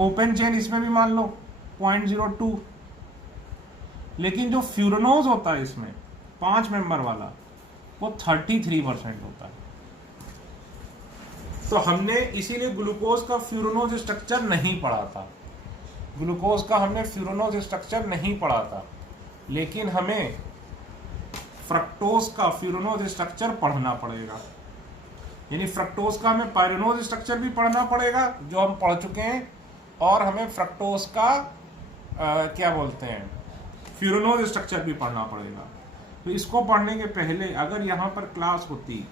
ओपन चेन इसमें भी मान लो 0.02, लेकिन जो फ्यूरानोज होता है इसमें 5 मेंबर वाला, वो 33% होता है। तो हमने इसीलिए ग्लूकोज का फ्यूरानोज स्ट्रक्चर नहीं पढ़ा था, ग्लूकोज का हमने फ्यूरानोज स्ट्रक्चर नहीं पढ़ा था, लेकिन हमें फ्रक्टोज का फ्यूरानोज स्ट्रक्चर पढ़ना पड़ेगा। यानी फ्रक्टोज का हमें पायरानोज स्ट्रक्चर भी पढ़ना पड़ेगा जो हम पढ़ चुके हैं, और हमें फ्रक्टोज का क्या बोलते हैं, फ्यूरानोज स्ट्रक्चर भी पढ़ना पड़ेगा। तो इसको पढ़ने के पहले अगर यहाँ पर क्लास होती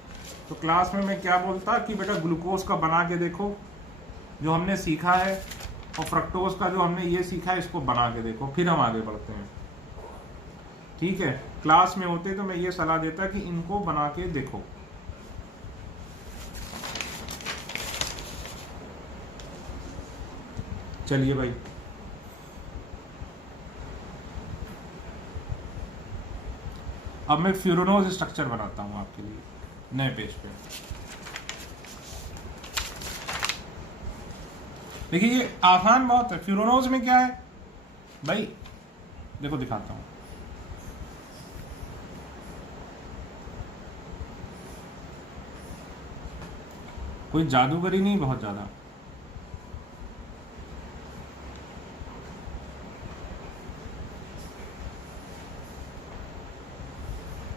तो क्लास में मैं क्या बोलता कि बेटा ग्लूकोज का बना के देखो जो हमने सीखा है, और फ्रक्टोज का जो हमने ये सीखा है इसको बना के देखो, फिर हम आगे बढ़ते हैं। ठीक है, क्लास में होते तो मैं ये सलाह देता कि इनको बना के देखो। चलिए भाई, अब मैं फ्यूरानोज स्ट्रक्चर बनाता हूं आपके लिए नए पेज पे। देखिए ये आसान बहुत है। फ्यूरानोज में क्या है भाई, देखो दिखाता हूं। कोई जादूगरी नहीं बहुत ज्यादा,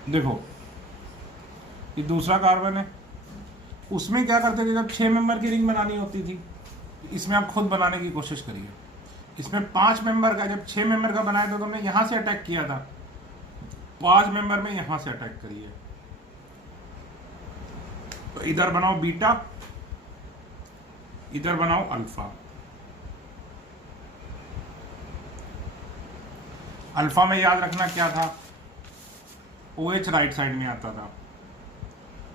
देखो ये दूसरा कार्बन है। उसमें क्या करते थे, जब 6 मेंबर की रिंग बनानी होती थी, इसमें आप खुद बनाने की कोशिश करिए। इसमें 5 मेंबर का, जब 6 मेंबर का बनाया तो तुमने यहां से अटैक किया था, 5 मेंबर में यहां से अटैक करिए। तो इधर बनाओ बीटा, इधर बनाओ अल्फा। अल्फा में याद रखना क्या था, OH राइट साइड में आता था,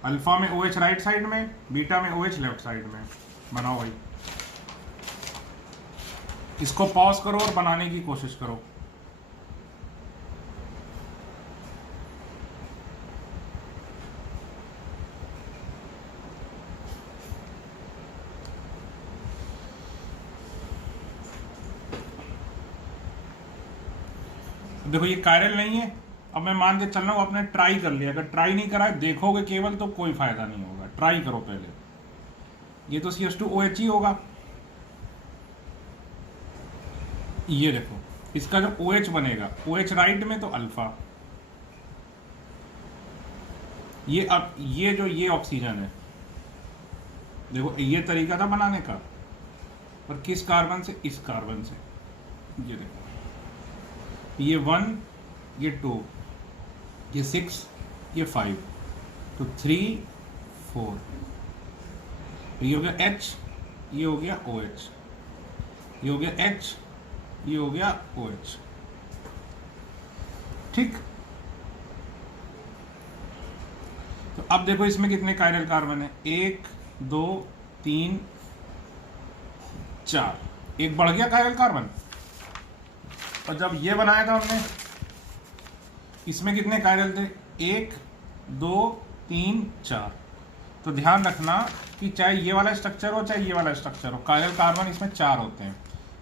अल्फा में OH राइट साइड में, बीटा में OH लेफ्ट साइड में। बनाओ भाई, इसको पॉज करो और बनाने की कोशिश करो। देखो ये कायरल नहीं है। अब मैं मान के चल रहा हूं आपने ट्राई कर लिया, अगर ट्राई नहीं करा देखोगे केवल तो कोई फायदा नहीं होगा। ट्राई करो पहले। ये तो CH2OH ही होगा। ये देखो इसका जो OH बनेगा, OH राइट में तो अल्फा, ये अब ये ऑक्सीजन है। देखो ये तरीका था बनाने का, पर किस कार्बन से? इस कार्बन से। ये देखो ये 1, ये 2, ये 6, ये 5, तो 3 4, ये हो गया H, ये हो गया OH, ये हो गया H, ये हो गया OH। ठीक, तो अब देखो इसमें कितने कायरल कार्बन है? 1 2 3 4, एक बढ़ गया कायरल कार्बन। और जब ये बनाया था हमने, इसमें कितने कायरल थे? 1 2 3 4। तो ध्यान रखना कि चाहे ये वाला स्ट्रक्चर हो चाहे ये वाला स्ट्रक्चर हो, कायरल कार्बन इसमें 4 होते हैं।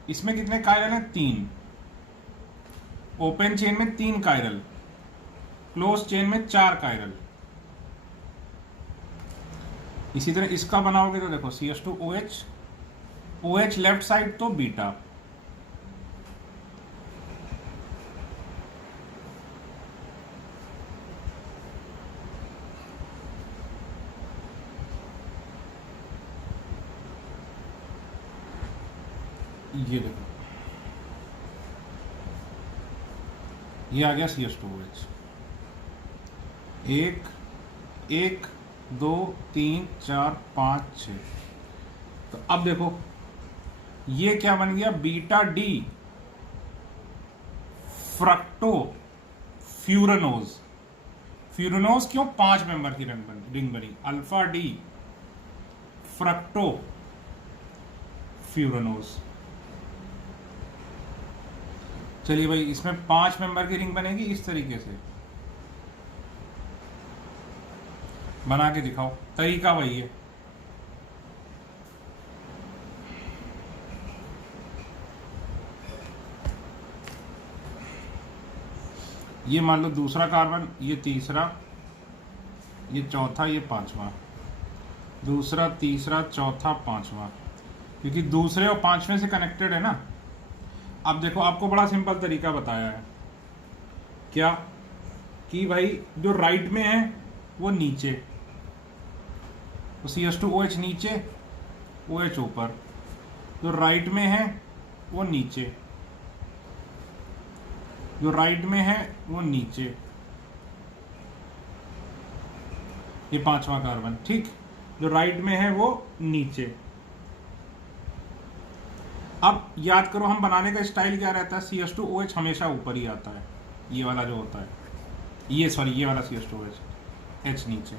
इसमें कितने कायरल हैं? 3। ओपन चेन में 3 कायरल, क्लोज चेन में 4 कायरल। इसी तरह इसका बनाओगे तो देखो CH2OH, OH लेफ्ट साइड तो बीटा, ये देखो ये आ गया CH2OH। 1 2 3 4 5 6। तो अब देखो ये क्या बन गया? Beta D fructofuranose. Furanose क्यों? 5 मेंबर की रिंग बनी। Alpha D fructofuranose. चलिए भाई, इसमें 5 मेंबर की रिंग बनेगी इस तरीके से। बना के दिखाओ, तरीका वही है। ये मान लो दूसरा कार्बन, ये तीसरा, ये चौथा, ये पांचवा। दूसरा, तीसरा, चौथा, पांचवा, क्योंकि दूसरे और पांचवें से कनेक्टेड है ना। अब देखो आपको बड़ा सिंपल तरीका बताया है, क्या कि भाई जो राइट में है वो नीचे, तो CH2OH नीचे, OH ऊपर। जो राइट में है वो नीचे, जो राइट में है वो नीचे। ये 5वां कार्बन, ठीक, जो राइट में है वो नीचे। अब याद करो हम बनाने का स्टाइल क्या रहता है? CH2OH हमेशा ऊपर ही आता है, ये वाला जो होता है, ये वाला CH2OH, H नीचे।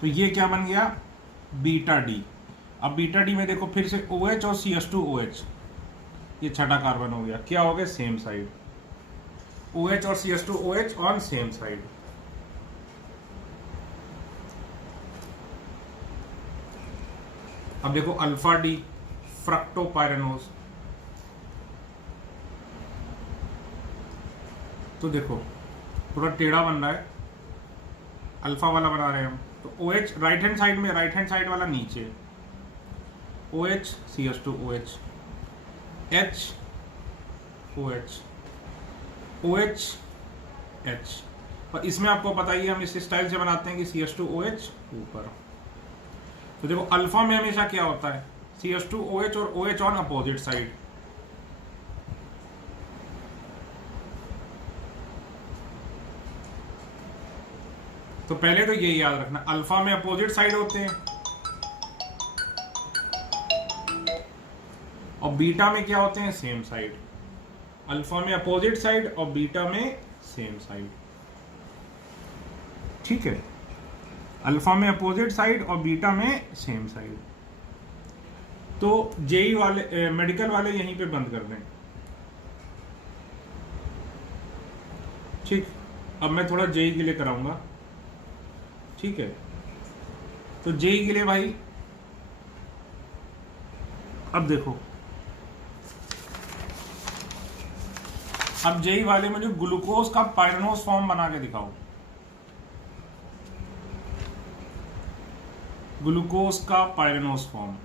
तो ये क्या बन गया? Beta D. अब बीटा डी में देखो फिर से OH और CH2OH, ये छठा कार्बन हो गया। क्या हो गया? सेम साइड, OH और CH2OH ऑन सेम साइड। अब देखो अल्फा डी फ्रक्टोपायरेनोज, तो देखो थोड़ा टेढ़ा बन रहा है, अल्फा वाला बना रहे हैं हम। तो OH राइट हैंड साइड में, राइट हैंड साइड वाला नीचे, OH CH2OH, H OH, OH H। और इसमें आपको पता ही है हम इस स्टाइल से बनाते हैं कि CH2OH ऊपर। तो देखो अल्फा में हमेशा क्या होता है? CH2OH और OH ऑन अपोजिट साइड। तो पहले तो ये याद रखना, अल्फा में अपोजिट साइड होते हैं और बीटा में क्या होते हैं? Same side. अल्फा में अपोजिट साइड और बीटा में सेम साइड। ठीक है, अल्फा में अपोजिट साइड और बीटा में सेम साइड। तो जेई वाले मेडिकल वाले यहीं पे बंद कर दें। ठीक, अब मैं थोड़ा जेई के लिए कराऊंगा। ठीक है, तो जेई के लिए भाई अब देखो, अब जेई वाले मुझे ग्लूकोज का पायरेनोस फॉर्म बना के दिखाओ। ग्लूकोज का पायरेनोस फॉर्म,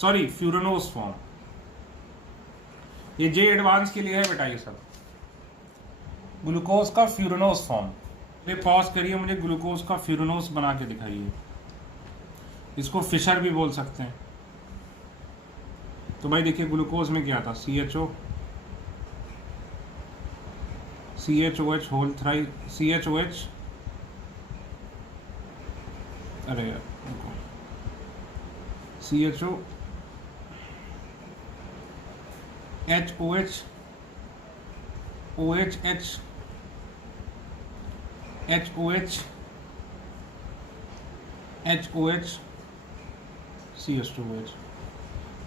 सॉरी फ्यूरेनोस फॉर्म। ये जे एडवांस के लिए है बेटा ये सब। ग्लूकोज का फ्यूरेनोस फॉर्म, ये पॉज करिए, मुझे ग्लूकोज का फ्यूरेनोस बना के दिखाइए। इसको फिशर भी बोल सकते हैं। तो भाई देखिए ग्लूकोज में क्या था, CHOH होल थ्राई CHOH, अरे यार देखो CHO HOH OHH HOH HOH CH2OH,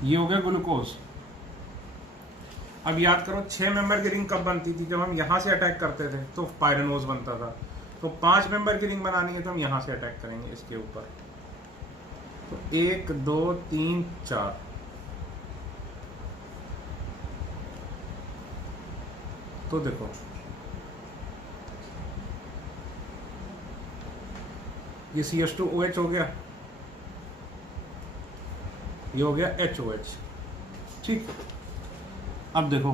ये हो गया ग्लूकोज। अब याद करो 6 मेंबर की रिंग कब बनती थी, जब हम यहां से अटैक करते थे तो पायरेनोज बनता था। तो 5 मेंबर की रिंग बनानी है तो हम यहां से अटैक करेंगे इसके ऊपर। तो 1 2 3 4, तो देखो ये CH2OH हो गया, ये हो गया HOH। ठीक, अब देखो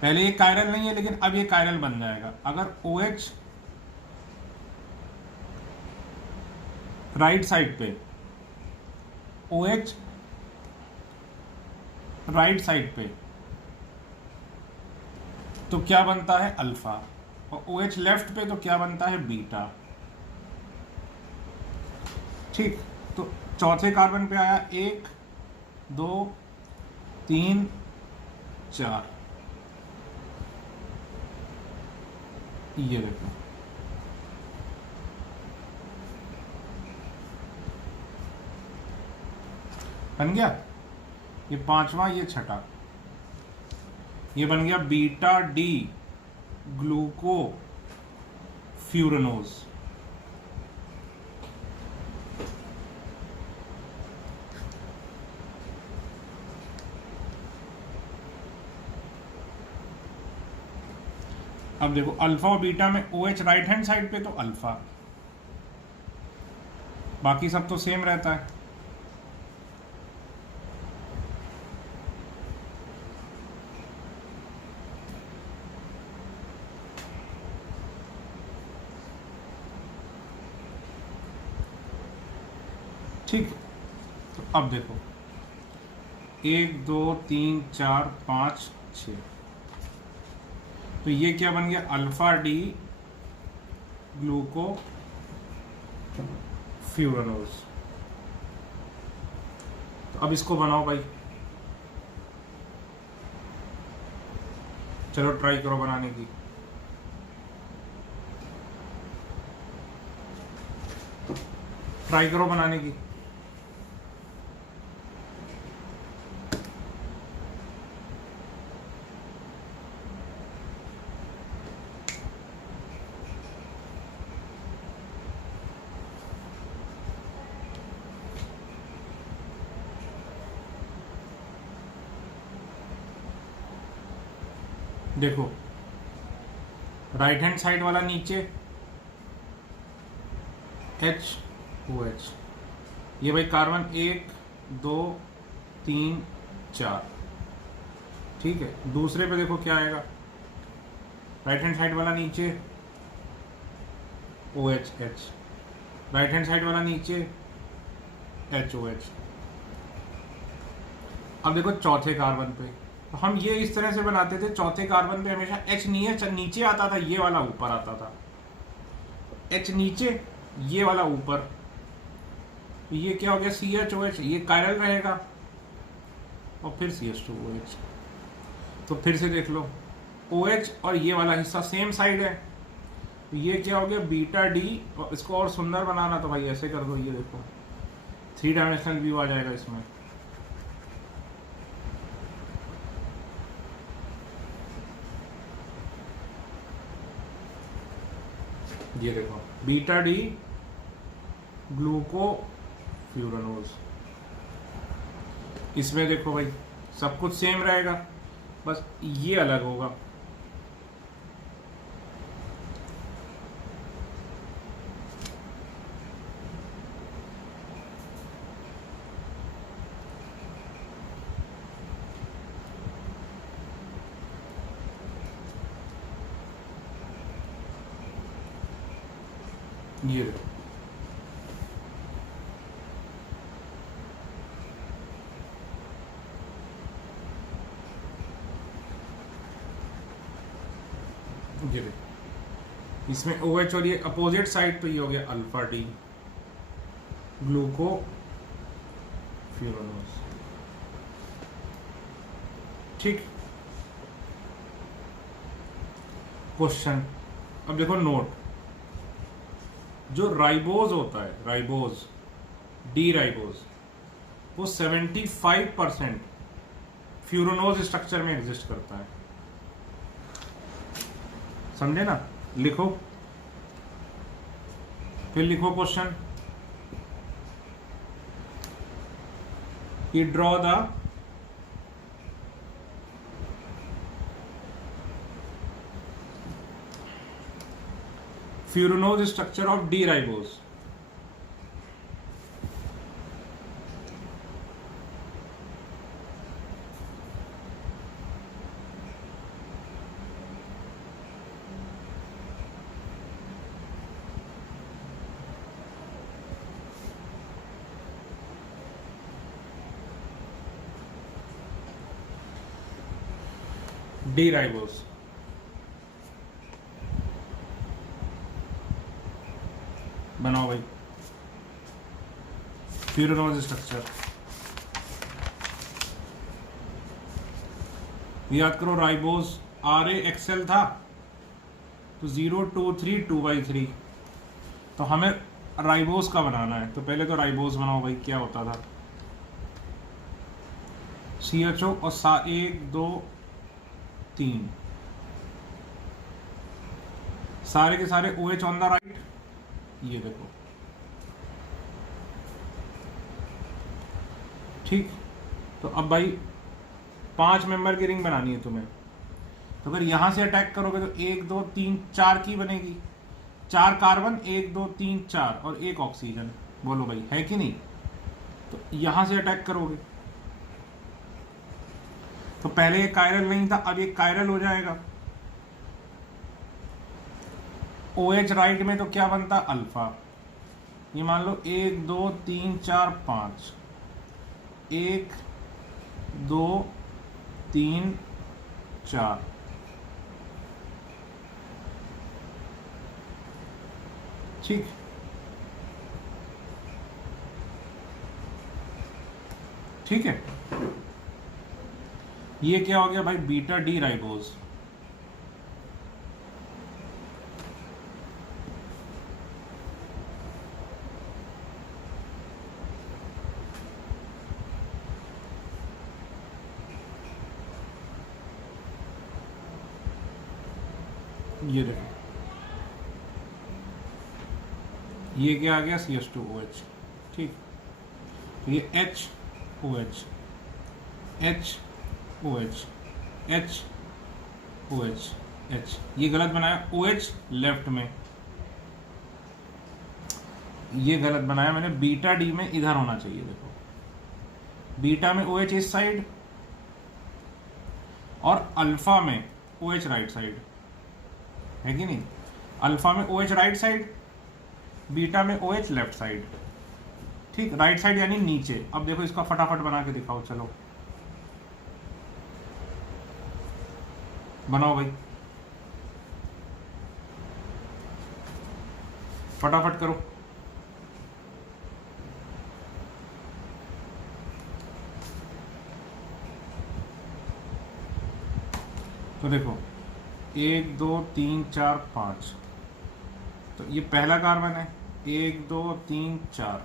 पहले ये कायरल नहीं है, लेकिन अब ये कायरल बन जाएगा। अगर OH राइट साइड पे, OH राइट साइड पे, तो क्या बनता है अल्फा, और OH लेफ्ट पे तो क्या बनता है बीटा। ठीक, तो चौथे कार्बन पे आया 1 2 3 4, ये देखो बन गया। ये पांचवा, ये छठा, ये बन गया बीटा डी ग्लूको फ्यूरेनोज। अब देखो अल्फा और बीटा में OH राइट हैंड साइड पे तो अल्फा, बाकी सब तो सेम रहता है। ठीक, तो अब देखो 1 2 3 4 5 6, तो ये क्या बन गया अल्फा डी ग्लूको फ्यूरेनोज। तो अब इसको बनाओ भाई, चलो ट्राई करो बनाने की। ट्राई करो बनाने की। देखो राइट हैंड साइड वाला नीचे HOH, ये भाई कार्बन 1 2 3 4। ठीक है, दूसरे पे देखो क्या आएगा, राइट हैंड साइड वाला नीचे OHH, राइट हैंड साइड वाला नीचे HOH। अब देखो चौथे कार्बन पे, तो हम ये इस तरह से बनाते थे, चौथे कार्बन पे हमेशा H नीचे आता था, ये वाला ऊपर आता था। H नीचे, ये वाला ऊपर, तो ये क्या हो गया CHOH, ये कायरल रहेगा और फिर CH2OH। तो फिर से देख लो OH और ये वाला हिस्सा सेम साइड है, तो ये क्या हो गया बीटा डी, और इसको और सुंदर बनाना तो भाई ऐसे कर दो, ये देखो 3 डायमेंशनल व्यू आ जाएगा इसमें। ये देखो बीटा डी ग्लूकोफ्यूरानोज, इसमें देखो भाई सब कुछ सेम रहेगा, बस ये अलग होगा। ये देखो ये देखो इसमें OH और ये अपोजिट साइड, तो ये हो गया अल्फा डी ग्लूकोफ्यूरानोज। ठीक, क्वेश्चन अब देखो नोट, जो राइबोज होता है, राइबोज डी राइबोज, वो 75% फ्यूरानोज स्ट्रक्चर में एग्जिस्ट करता है, समझे ना। लिखो, फिर लिखो क्वेश्चन कि draw the furanose structure of D ribose. D ribose बनाओ भाई फ्यूरानोज स्ट्रक्चर। याद करो राइबोज RAXL था, तो 0 2 3 2/3, तो हमें राइबोज का बनाना है, तो पहले तो राइबोज बनाओ भाई। क्या होता था CHO और 1 2 3 सारे के सारे OH ऑन द राइट। ये देखो ठीक, तो अब भाई 5 मेंबर की रिंग बनानी है तुम्हें, तो अगर यहां से अटैक करोगे तो 1 2 3 4 की बनेगी, 4 कार्बन 1 2 3 4 और 1 ऑक्सीजन, बोलो भाई है कि नहीं। तो यहां से अटैक करोगे, तो पहले ये कायरल नहीं था, अब ये कायरल हो जाएगा। OH राइट में तो क्या बनता अल्फा, ये मान लो 1 2 3 4 5, 1 2 3 4, ठीक। ठीक है, ये क्या हो गया भाई बीटा डी राइबोज। ये देखो ये क्या आ गया CH2OH, ठीक। तो ये HOH HOH HOH H, ये गलत बनाया, OH लेफ्ट में, ये गलत बनाया मैंने, बीटा डी में इधर होना चाहिए। देखो बीटा में OH इस साइड और अल्फा में OH राइट साइड, है कि नहीं। अल्फा में OH राइट साइड, बीटा में OH लेफ्ट साइड, ठीक। राइट साइड यानी नीचे। अब देखो इसका फटाफट बना के दिखाओ, चलो बनाओ भाई फटाफट करो। तो देखो 1 2 3 4 5, तो ये पहला कार्बन है, 1 2 3 4।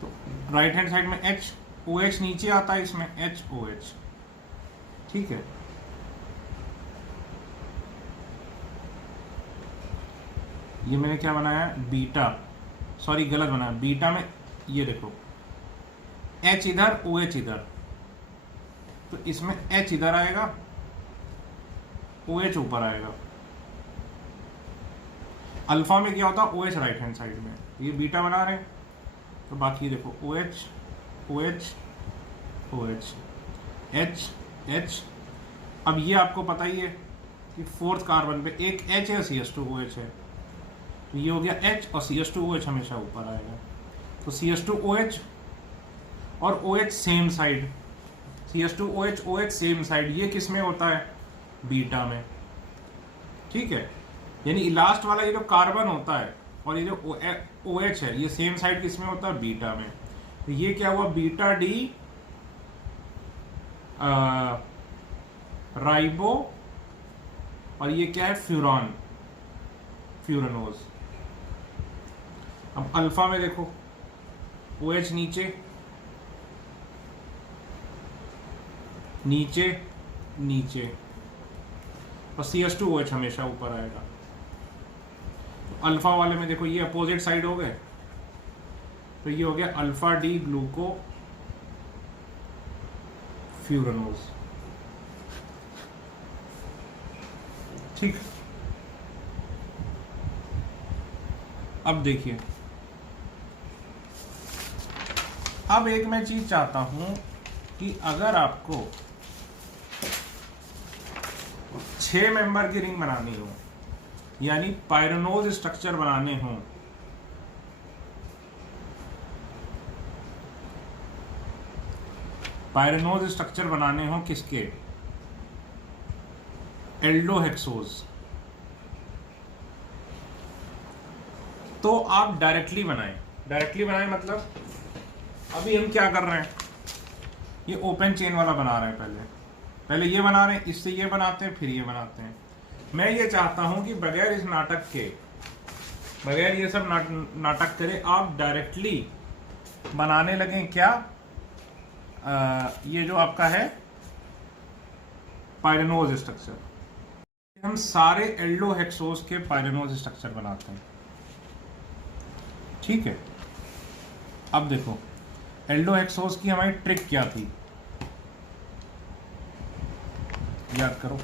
तो राइट हैंड साइड में H, OH नीचे आता है इसमें, HOH। ठीक है, ये मैंने क्या बनाया, बीटा, सॉरी गलत बनाया, बीटा में ये देखो H इधर OH इधर, तो इसमें H इधर आएगा, OH ऊपर आएगा। अल्फा में क्या होता है, OH राइट हैंड साइड में, ये बीटा बना रहे हैं, तो बाकी देखो OH OH OH H H। अब ये आपको पता ही है कि फोर्थ कार्बन पे एक H है, CH2OH है, तो ये हो गया H और CH2OH हमेशा ऊपर आएगा। तो CH2OH और OH same side, CH2OH OH same side, ये किस में होता है, बीटा में। ठीक है, यानी लास्ट वाला ये जो कार्बन होता है और ये जो OH है, ये सेम साइड किस में होता है, बीटा में। तो ये क्या हुआ, बीटा डी राइबो, और ये क्या है, फ्यूरॉन, फ्यूरनोज। अब अल्फा में देखो OH नीचे नीचे नीचे, और CH2OH हमेशा ऊपर आएगा। तो अल्फा वाले में देखो ये अपोजिट साइड हो गए, तो ये हो गया अल्फा डी ग्लूको फ्यूरनोज। ठीक, अब देखिए, अब एक मैं चीज चाहता हूं कि अगर आपको 6 मेंबर की रिंग बनानी हो, यानी पायरनोज स्ट्रक्चर बनाने हो, पायरनोज स्ट्रक्चर बनाने हो किसके, एल्डोहेक्सोज, तो आप डायरेक्टली बनाएं। डायरेक्टली बनाएं मतलब अभी हम क्या कर रहे हैं, ये ओपन चेन वाला बना रहे हैं, पहले ये बना रहे हैं, इससे ये बनाते हैं, फिर ये बनाते हैं। मैं ये चाहता हूं कि बगैर इस नाटक के, बगैर ये सब नाटक करे, आप डायरेक्टली बनाने लगें क्या, ये जो आपका है पायरनोज स्ट्रक्चर। हम सारे एल्डोहेक्सोज के पायरनोज स्ट्रक्चर बनाते हैं। ठीक है, अब देखो एल्डोहेक्सोज की हमारी ट्रिक क्या थी, याद करो।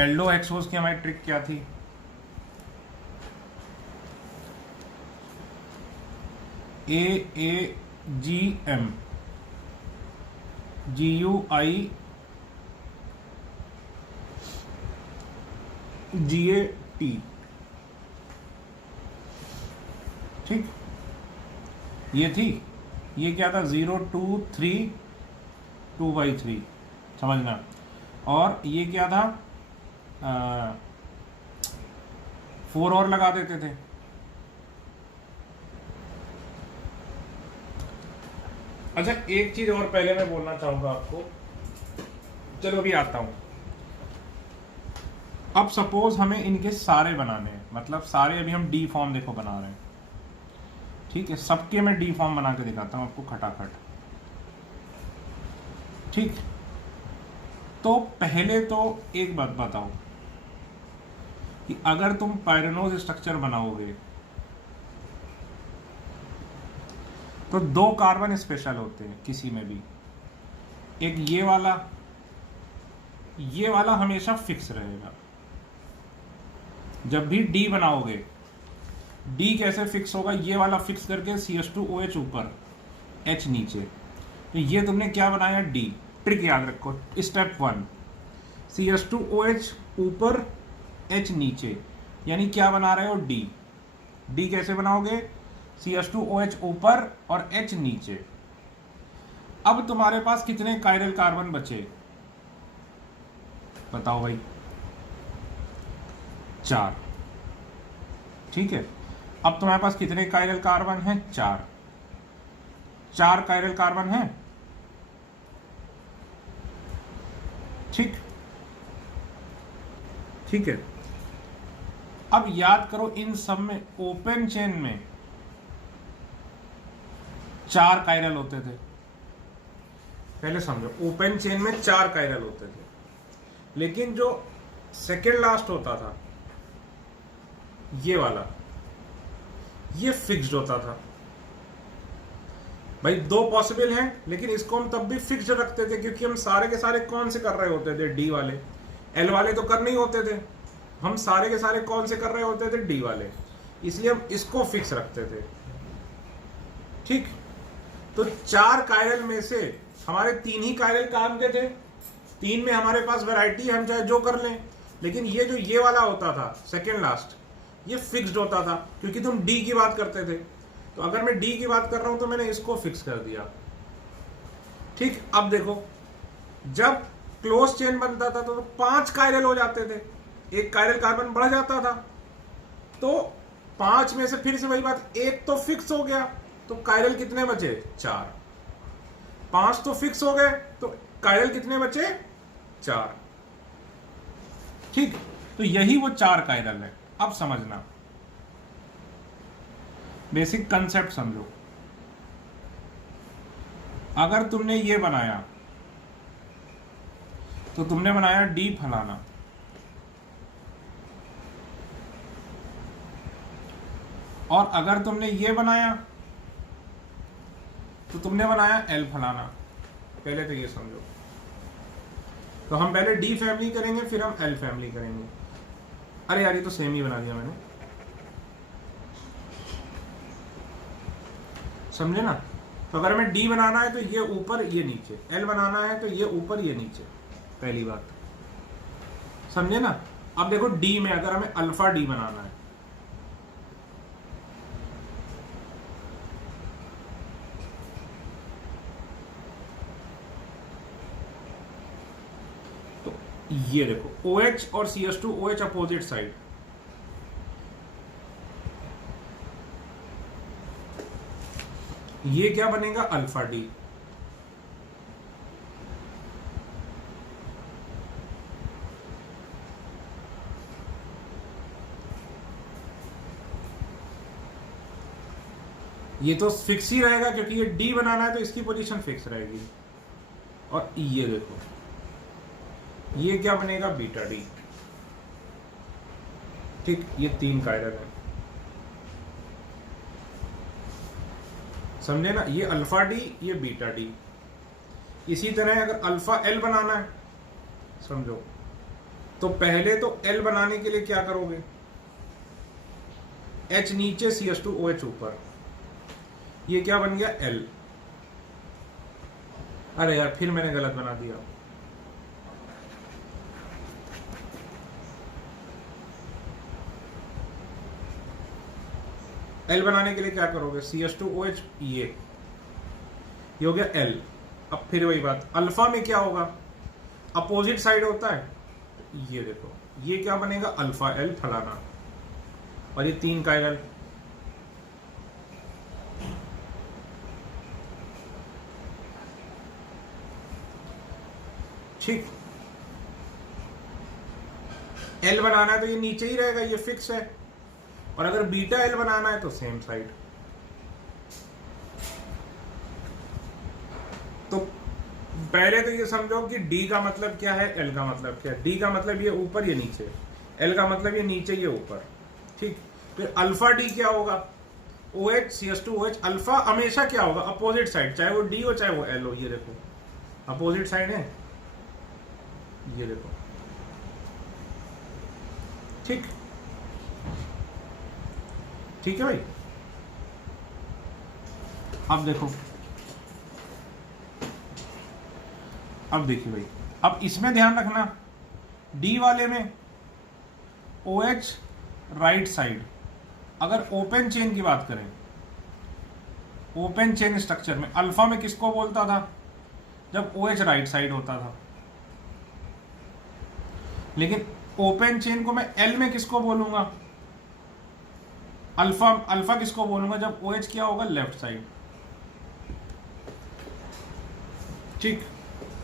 एल्डोहेक्सोज की हमारी ट्रिक क्या थी, AAGM GUI GAT। ठीक, ये थी, ये क्या था, 0 2 3 2/3, समझना। और ये क्या था, 4 और लगा देते थे। अच्छा, एक चीज और पहले मैं बोलना चाहूंगा आपको, चलो अभी आता हूं। अब सपोज हमें इनके सारे बनाने हैं, मतलब सारे अभी हम डी फॉर्म देखो बना रहे हैं। ठीक है, सबके मैं डी फॉर्म बना के दिखाता हूं आपको खटाखट। ठीक, तो पहले तो एक बात बताओ कि अगर तुम पायरनोज स्ट्रक्चर बनाओगे तो 2 कार्बन स्पेशल होते हैं किसी में भी। एक ये वाला हमेशा फिक्स रहेगा। जब भी डी बनाओगे, डी कैसे फिक्स होगा, ये वाला फिक्स करके CH2OH ऊपर, H नीचे। तो ये तुमने क्या बनाया, डी। ट्रिक याद रखो, स्टेप 1 CH2OH ऊपर, H नीचे, यानी क्या बना रहे हो, डी। डी कैसे बनाओगे, CH2OH ऊपर और H नीचे। अब तुम्हारे पास कितने कायरल कार्बन बचे, बताओ भाई, 4। ठीक है, अब तुम्हारे पास कितने कायरल कार्बन हैं, 4 कायरल कार्बन हैं। ठीक, ठीक है। अब याद करो इन सब में ओपन चेन में 4 कायरल होते थे। पहले समझो, ओपन चेन में 4 कायरल होते थे, लेकिन जो सेकेंड लास्ट होता था ये वाला, ये फिक्स्ड होता था। भाई 2 पॉसिबल हैं, लेकिन इसको हम तब भी फिक्स्ड रखते थे क्योंकि हम सारे के सारे कौन से कर रहे होते थे, डी वाले। एल वाले तो कर नहीं होते थे, हम सारे के सारे कौन से कर रहे होते थे, डी वाले, इसलिए हम इसको फिक्स रखते थे। ठीक, तो 4 कायरल में से हमारे 3 ही कायरल काम के थे। 3 में हमारे पास वैरायटी, हम चाहे जो कर लें, लेकिन ये जो ये वाला होता था सेकेंड लास्ट, ये फिक्स्ड होता था क्योंकि तुम डी की बात करते थे। तो अगर मैं डी की बात कर रहा हूं तो मैंने इसको फिक्स कर दिया। ठीक, अब देखो जब क्लोज चेन बनता था तो 5 कायरल हो जाते थे, 1 कायरल कार्बन बढ़ जाता था, तो 5 में से फिर से वही बात, 1 तो फिक्स हो गया, तो कायरल कितने बचे, 4। 5 तो फिक्स हो गए, तो कायरल कितने बचे, 4। ठीक, तो यही वो 4 कायरल है। अब समझना, बेसिक कंसेप्ट समझो। अगर तुमने ये बनाया तो तुमने बनाया डी फलाना, और अगर तुमने ये बनाया तो तुमने बनाया एल फलाना। पहले तो ये समझो, तो हम पहले डी फैमिली करेंगे, फिर हम एल फैमिली करेंगे। अरे यार, ये तो सेम ही बना दिया मैंने, समझे ना। तो अगर हमें डी बनाना है तो ये ऊपर ये नीचे, एल बनाना है तो ये ऊपर ये नीचे, पहली बात, समझे ना। अब देखो डी में अगर हमें अल्फा डी बनाना है, तो ये देखो OH और CH2, OH अपोजिट साइड, ये क्या बनेगा, अल्फा डी। ये तो फिक्स ही रहेगा क्योंकि ये डी बनाना है तो इसकी पोजीशन फिक्स रहेगी। और ये देखो, ये क्या बनेगा, बीटा डी। ठीक, ये 3 कायरल है, समझे ना। ये अल्फा डी, ये बीटा डी। इसी तरह अगर अल्फा एल बनाना है, समझो, तो पहले तो एल बनाने के लिए क्या करोगे, H नीचे CH2 OH ऊपर, ये क्या बन गया, एल। अरे यार, फिर मैंने गलत बना दिया। एल बनाने के लिए क्या करोगे, CH2 OH, ये हो गया एल। अब फिर वही बात, अल्फा में क्या होगा, अपोजिट साइड होता है, ये देखो, ये क्या बनेगा, अल्फा एल फलाना, और ये 3 कायरल। ठीक, एल बनाना है तो ये नीचे ही रहेगा, ये फिक्स है। और अगर बीटा एल बनाना है तो सेम साइड। तो पहले तो ये समझो कि डी का मतलब क्या है, एल का मतलब क्या है। डी का मतलब ये ऊपर ये नीचे, एल का मतलब ये नीचे ये ऊपर। ठीक, फिर अल्फा डी क्या होगा, OH CH2 OH। अल्फा हमेशा क्या होगा, अपोजिट साइड, चाहे वो डी हो चाहे वो एल हो। ये देखो अपोजिट साइड है, ये देखो। ठीक, ठीक है भाई। अब देखो, अब देखिए भाई, अब इसमें ध्यान रखना, डी वाले में OH राइट साइड। अगर ओपन चेन की बात करें, ओपन चेन स्ट्रक्चर में अल्फा में किसको बोलता था, जब OH राइट साइड होता था। लेकिन ओपन चेन को मैं एल में किसको बोलूंगा, अल्फा, अल्फा किसको बोलूंगा जब OH क्या होगा, लेफ्ट साइड। ठीक,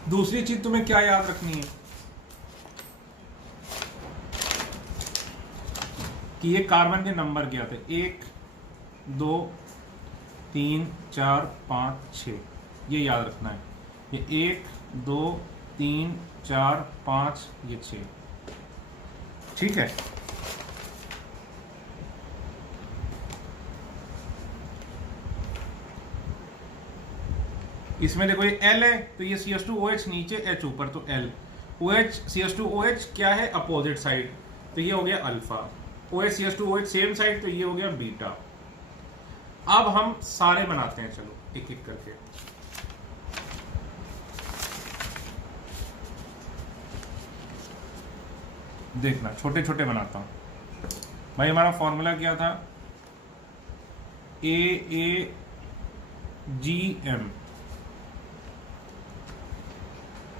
दूसरी चीज तुम्हें क्या याद रखनी है, कि ये कार्बन के नंबर क्या थे, 1 2 3 4 5 6, ये याद रखना है। ये 1 2 3 4 5 ये 6, ठीक है। इसमें देखो ये L है तो ये CH2OH नीचे, H ऊपर, तो L। OH CH2OH क्या है, अपोजिट साइड, तो ये हो गया alpha. OH CH2OH same side, तो ये हो गया बीटा। अब हम सारे बनाते हैं, चलो एक एक करके। देखना छोटे छोटे बनाता हूं भाई। हमारा फॉर्मूला क्या था, AAGM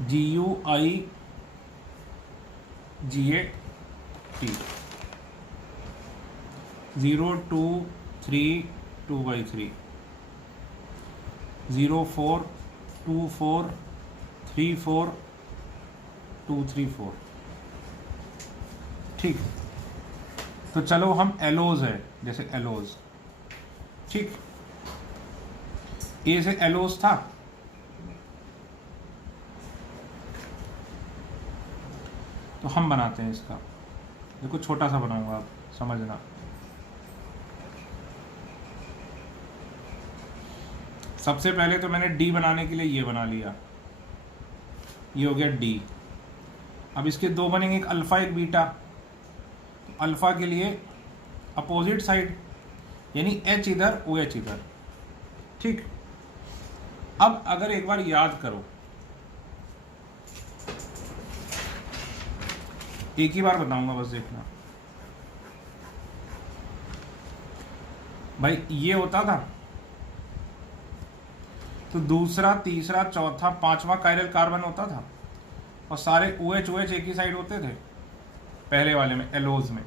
GUIGAT 0 2 3 2/3 0 4 2 4 3 4 2 3 4, ठीक। तो चलो हम एलोज है, जैसे एलोज, ठीक। ए से एलोज था, तो हम बनाते हैं इसका। देखो छोटा सा बनाऊंगा, आप समझना। सबसे पहले तो मैंने डी बनाने के लिए ये बना लिया, ये हो गया डी। अब इसके दो बनेंगे, एक अल्फा एक बीटा। तो अल्फा के लिए अपोजिट साइड, यानी H इधर OH इधर, ठीक। अब अगर एक बार याद करो, एक ही बार बताऊंगा बस, देखना भाई। ये होता था तो दूसरा तीसरा चौथा पांचवा कायरल कार्बन होता था, और सारे OH एक ही साइड होते थे पहले वाले में, एलोज में,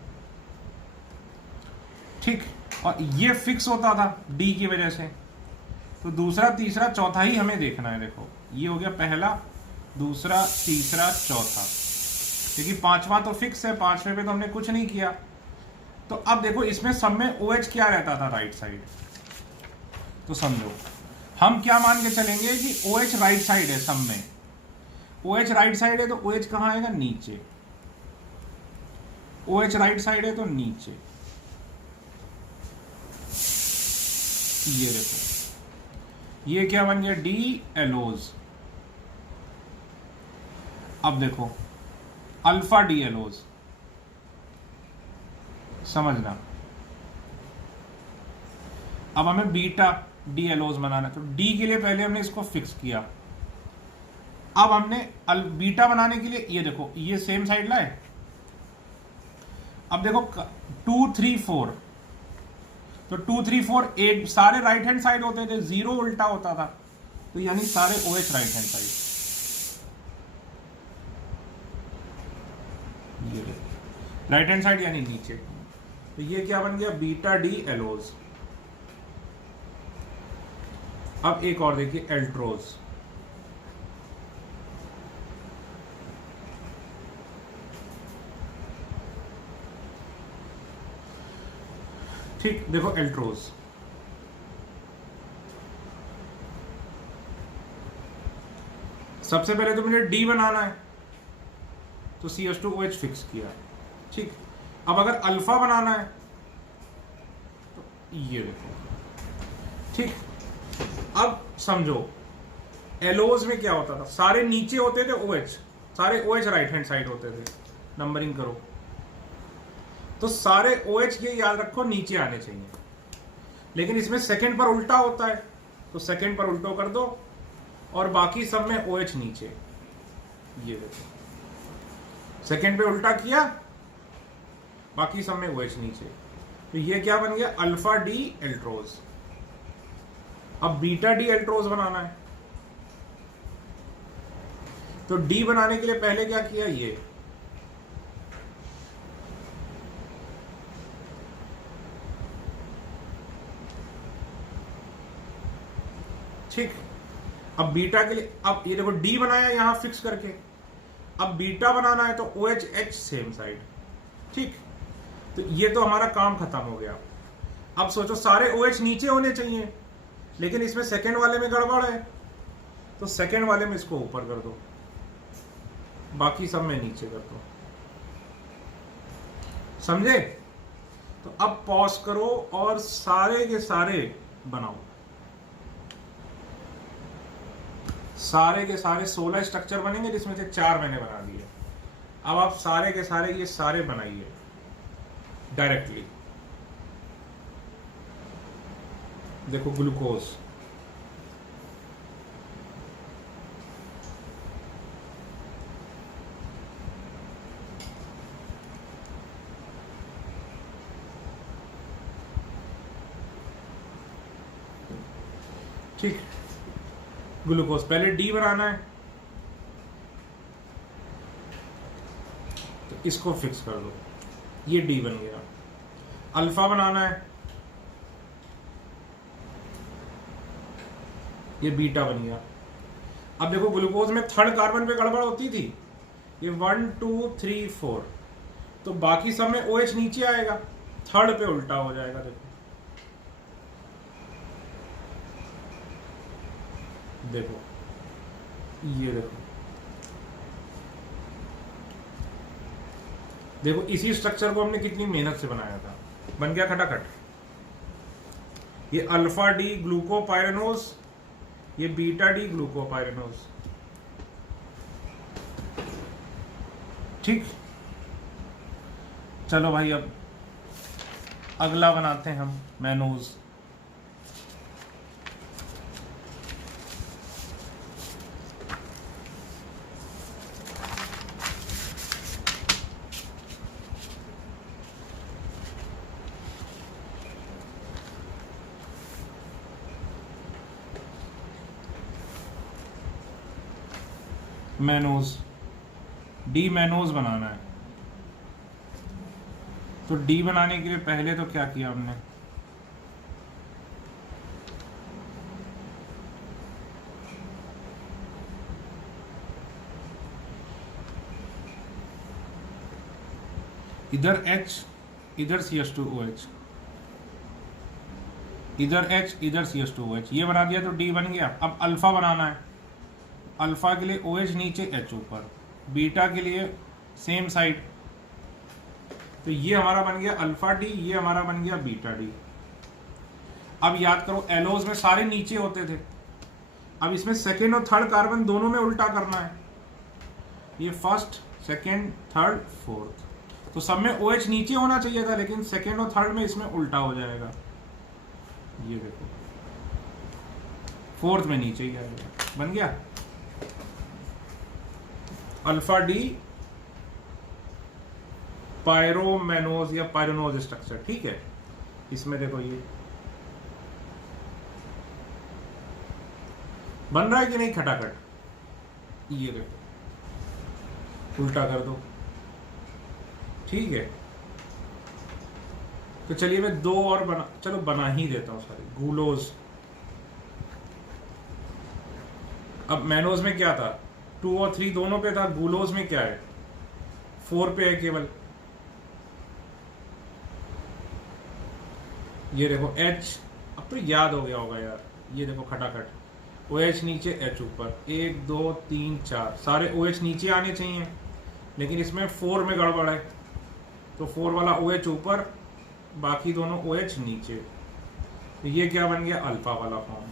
ठीक। और ये फिक्स होता था डी की वजह से। तो दूसरा तीसरा चौथा ही हमें देखना है। देखो ये हो गया पहला, दूसरा तीसरा चौथा, क्योंकि पांचवा तो फिक्स है, पांचवे पे तो हमने कुछ नहीं किया। तो अब देखो इसमें सब में OH क्या रहता था, राइट साइड। तो समझो हम क्या मान के चलेंगे कि OH राइट साइड है सब में। OH राइट साइड है तो OH कहां आएगा, नीचे। OH राइट साइड है तो नीचे। ये देखो ये क्या बन गया, डी एलोज। अब देखो अल्फा डी एलोज, समझना। अब हमें बीटा डी एलोज बनाना है, तो डी के लिए पहले हमने इसको फिक्स किया। अब हमने बीटा बनाने के लिए ये देखो ये सेम साइड लाए। अब देखो 2 3 4, तो 2 3 4 8 सारे राइट हैंड साइड होते थे, 0 उल्टा होता था, तो यानी सारे OH राइट हैंड साइड। ये राइट हैंड साइड यानी नीचे। तो ये क्या बन गया, बीटा डी एलोज। अब एक और देखिए, एल्ट्रोज। ठीक, देखो एल्ट्रोज। सबसे पहले तो मुझे डी बनाना है, तो CH2OH फिक्स किया, ठीक। अब अगर अल्फा बनाना है तो ये देखो, ठीक। अब समझो एलोज में क्या होता था, सारे नीचे होते थे OH, सारे OH राइट हैंड साइड होते थे। नंबरिंग करो तो सारे OH ये याद रखो नीचे आने चाहिए, लेकिन इसमें सेकंड पर उल्टा होता है, तो सेकंड पर उल्टो कर दो, और बाकी सब में OH नीचे। ये देखो सेकंड पे उल्टा किया, बाकी सब में OH नीचे। तो ये क्या बन गया, अल्फा डी एल्ट्रोज। अब बीटा डी एल्ट्रोज बनाना है, तो डी बनाने के लिए पहले क्या किया, ये ठीक। अब बीटा के लिए, अब ये देखो डी बनाया यहां फिक्स करके। अब बीटा बनाना है तो OH H सेम साइड, ठीक। तो ये तो हमारा काम खत्म हो गया। अब सोचो सारे OH नीचे होने चाहिए, लेकिन इसमें सेकंड वाले में गड़बड़ है, तो सेकंड वाले में इसको ऊपर कर दो, बाकी सब में नीचे कर दो। समझे? तो अब पॉज करो और सारे के सारे बनाओ। सारे के सारे 16 स्ट्रक्चर बनेंगे, जिसमें से 4 मैंने बना दिए। अब आप सारे के सारे ये सारे बनाइए डायरेक्टली। देखो ग्लूकोज, ठीक, ग्लूकोज पहले डी बनाना है, तो इसको फिक्स कर दो, ये डी बन गया। अल्फा बनाना है, ये बीटा बन गया। अब देखो ग्लूकोज में थर्ड कार्बन पे गड़बड़ होती थी, ये 1 2 3 4, तो बाकी सब में OH नीचे आएगा, थर्ड पे उल्टा हो जाएगा। देखो देखो ये देखो, देखो इसी स्ट्रक्चर को हमने कितनी मेहनत से बनाया था, बन गया खटाखट। ये अल्फा डी ग्लूकोपाइरेनोज, ये बीटा डी ग्लूकोपाइरेनोज। ठीक, चलो भाई अब अगला बनाते हैं हम मैनोज। मैनोज, डी मैनोज बनाना है, तो डी बनाने के लिए पहले तो क्या किया हमने, इधर H इधर CH2OH, इधर H इधर CH2OH, ये बना दिया तो डी बन गया। अब अल्फा बनाना है, अल्फा के लिए OH नीचे H ऊपर, बीटा के लिए सेम साइड, तो ये हमारा बन गया अल्फा डी, ये हमारा बन गया बीटा डी। अब याद करो एलोज में सारे नीचे होते थे, अब इसमें सेकेंड और थर्ड कार्बन दोनों में उल्टा करना है, ये फर्स्ट सेकेंड थर्ड फोर्थ, तो सब में OH नीचे होना चाहिए था, लेकिन सेकेंड और थर्ड में इसमें उल्टा हो जाएगा। ये देखो फोर्थ में नीचे ही आ गया, बन गया अल्फा डी पायरोमैनोज या पायरोनोज स्ट्रक्चर। ठीक है, इसमें देखो ये बन रहा है कि नहीं खटाखट, ये देखो उल्टा कर दो। ठीक है, तो चलिए मैं 2 और बना ही देता हूं सारे। गुलोज, अब मैनोज में क्या था, 2 और 3 दोनों पे था, गुलोज में क्या है 4 पे है केवल। ये देखो H, अब तो याद हो गया होगा यार, ये देखो खटाखट, OH नीचे H ऊपर, 1 2 3 4 सारे OH नीचे आने चाहिए, लेकिन इसमें 4 में गड़बड़ है, तो 4 वाला OH ऊपर, बाकी दोनों OH नीचे, तो ये क्या बन गया अल्फा वाला फॉर्म।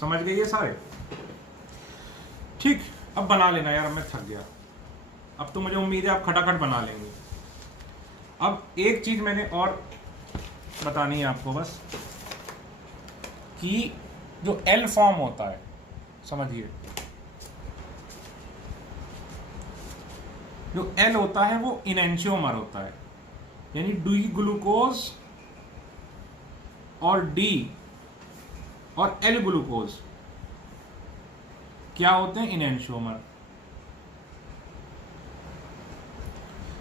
समझ गए ये सारे? ठीक, अब बना लेना यार, अब मैं थक गया, अब तो मुझे उम्मीद है आप खटाखट बना लेंगे। अब एक चीज मैंने और बतानी है आपको बस, कि जो L फॉर्म होता है, समझिए जो L होता है वो इनेंशियोमर होता है, यानी डी ग्लूकोज और D और L ग्लूकोज क्या होते हैं, इनेंशियोमर।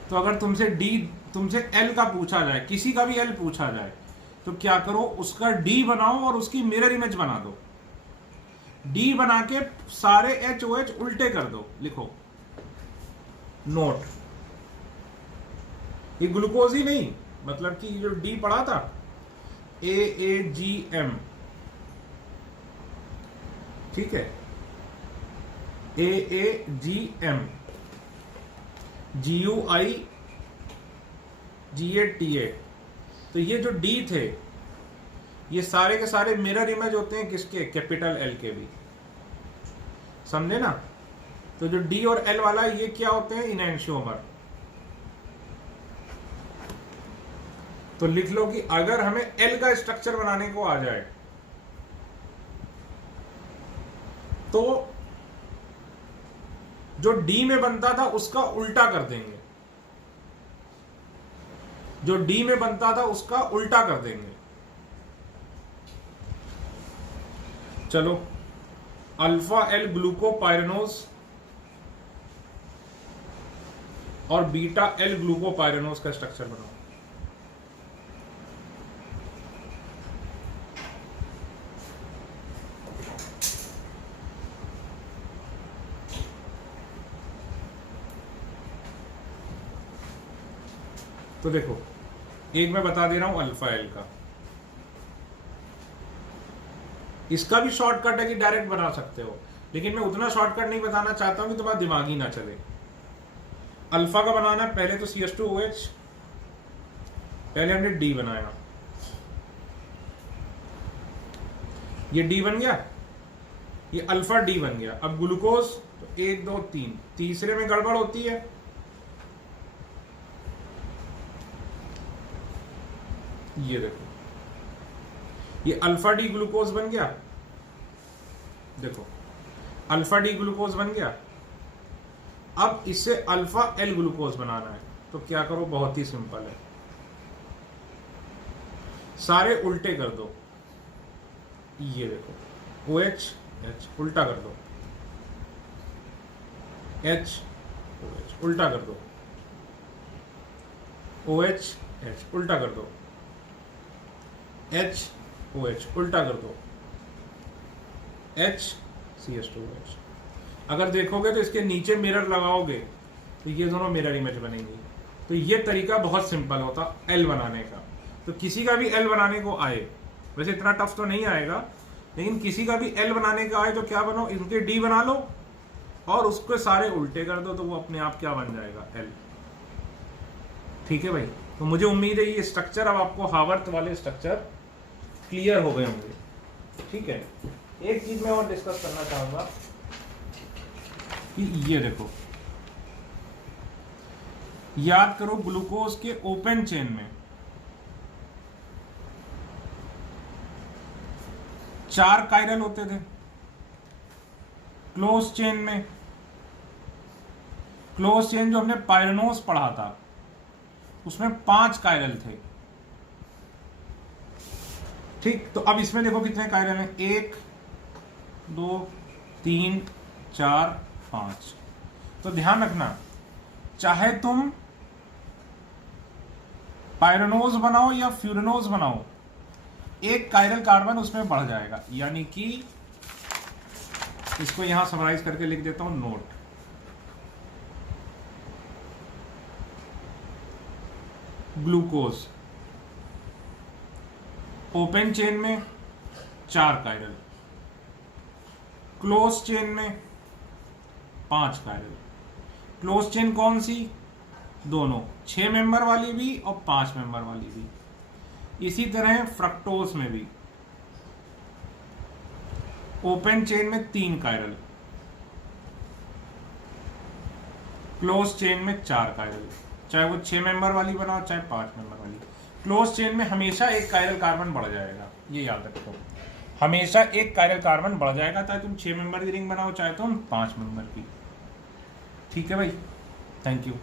तो अगर तुमसे L का पूछा जाए, किसी का भी L पूछा जाए, तो क्या करो, उसका D बनाओ और उसकी मिरर इमेज बना दो। D बना के सारे HOH उल्टे कर दो, लिखो नोट, ये ग्लूकोज ही नहीं, मतलब कि जो डी पढ़ा था AAGM, ठीक है, AAGM, GUIGATA, तो ये जो डी थे ये सारे के सारे मिरर इमेज होते हैं किसके, कैपिटल एल के भी, समझे ना। तो जो डी और एल वाला ये क्या होते हैं, इनैंशियोमर। तो लिख लो कि अगर हमें एल का स्ट्रक्चर बनाने को आ जाए तो जो डी में बनता था उसका उल्टा कर देंगे, जो डी में बनता था उसका उल्टा कर देंगे। चलो, अल्फा एल ग्लूकोपाइरेनोज और बीटा एल ग्लूकोपाइरेनोज का स्ट्रक्चर बनाओ। तो देखो, एक मैं बता दे रहा हूं अल्फा एल का, इसका भी शॉर्टकट है कि डायरेक्ट बना सकते हो, लेकिन मैं उतना शॉर्टकट नहीं बताना चाहता हूं कि तुम्हारा दिमाग ही ना चले। अल्फा का बनाना है, पहले तो CH2OH, पहले हमने डी बनाया, ये डी बन गया, ये अल्फा डी बन गया। अब ग्लूकोज तो 1 2 3, तीसरे में गड़बड़ होती है, ये देखो ये अल्फा डी ग्लूकोज बन गया, देखो अल्फा डी ग्लूकोज बन गया। अब इससे अल्फा एल ग्लूकोज बनाना है, तो क्या करो, बहुत ही सिंपल है, सारे उल्टे कर दो, ये देखो OH H उल्टा कर दो, H OH उल्टा कर दो, OH H उल्टा कर दो, H OH उल्टा कर दो, H CH2OH। अगर देखोगे तो इसके नीचे मिरर लगाओगे तो ये दोनों मिरर इमेज बनेंगी। तो ये तरीका बहुत सिंपल होता एल बनाने का। तो किसी का भी एल बनाने को आए, वैसे इतना टफ तो नहीं आएगा, लेकिन किसी का भी एल बनाने का आए तो क्या बनो, इनके डी बना लो और उसके सारे उल्टे कर दो, तो वो अपने आप क्या बन जाएगा, एल। ठीक है भाई, तो मुझे उम्मीद है ये स्ट्रक्चर अब आपको हावर्थ वाले स्ट्रक्चर क्लियर हो गए होंगे। ठीक है, एक चीज मैं और डिस्कस करना चाहूंगा कि ये देखो, याद करो ग्लूकोज के ओपन चेन में 4 कायरल होते थे, क्लोज चेन में, क्लोज चेन जो हमने पायरेनोज पढ़ा था उसमें 5 कायरल थे। ठीक, तो अब इसमें देखो कितने कायरल हैं, 1 2 3 4 5। तो ध्यान रखना, चाहे तुम पायरेनोज बनाओ या फ्यूरेनोज बनाओ, एक कायरल कार्बन उसमें बढ़ जाएगा। यानी कि इसको यहां समराइज करके लिख देता हूं, नोट, ग्लूकोज ओपन चेन में 4 कायरल, क्लोज चेन में 5 कायरल। क्लोज चेन कौन सी, दोनों, 6 मेंबर वाली भी और 5 मेंबर वाली भी। इसी तरह फ्रक्टोज में भी ओपन चेन में 3 कायरल, क्लोज चेन में 4 कायरल, चाहे वो 6 मेंबर वाली बनाओ चाहे 5 मेंबर वाली। क्लोज चेन में हमेशा एक कायरल कार्बन बढ़ जाएगा, ये याद रखो, हमेशा एक कायरल कार्बन बढ़ जाएगा, चाहे तुम 6 मेंबर की रिंग बनाओ चाहे तुम 5 मेंबर की। ठीक है भाई, थैंक यू।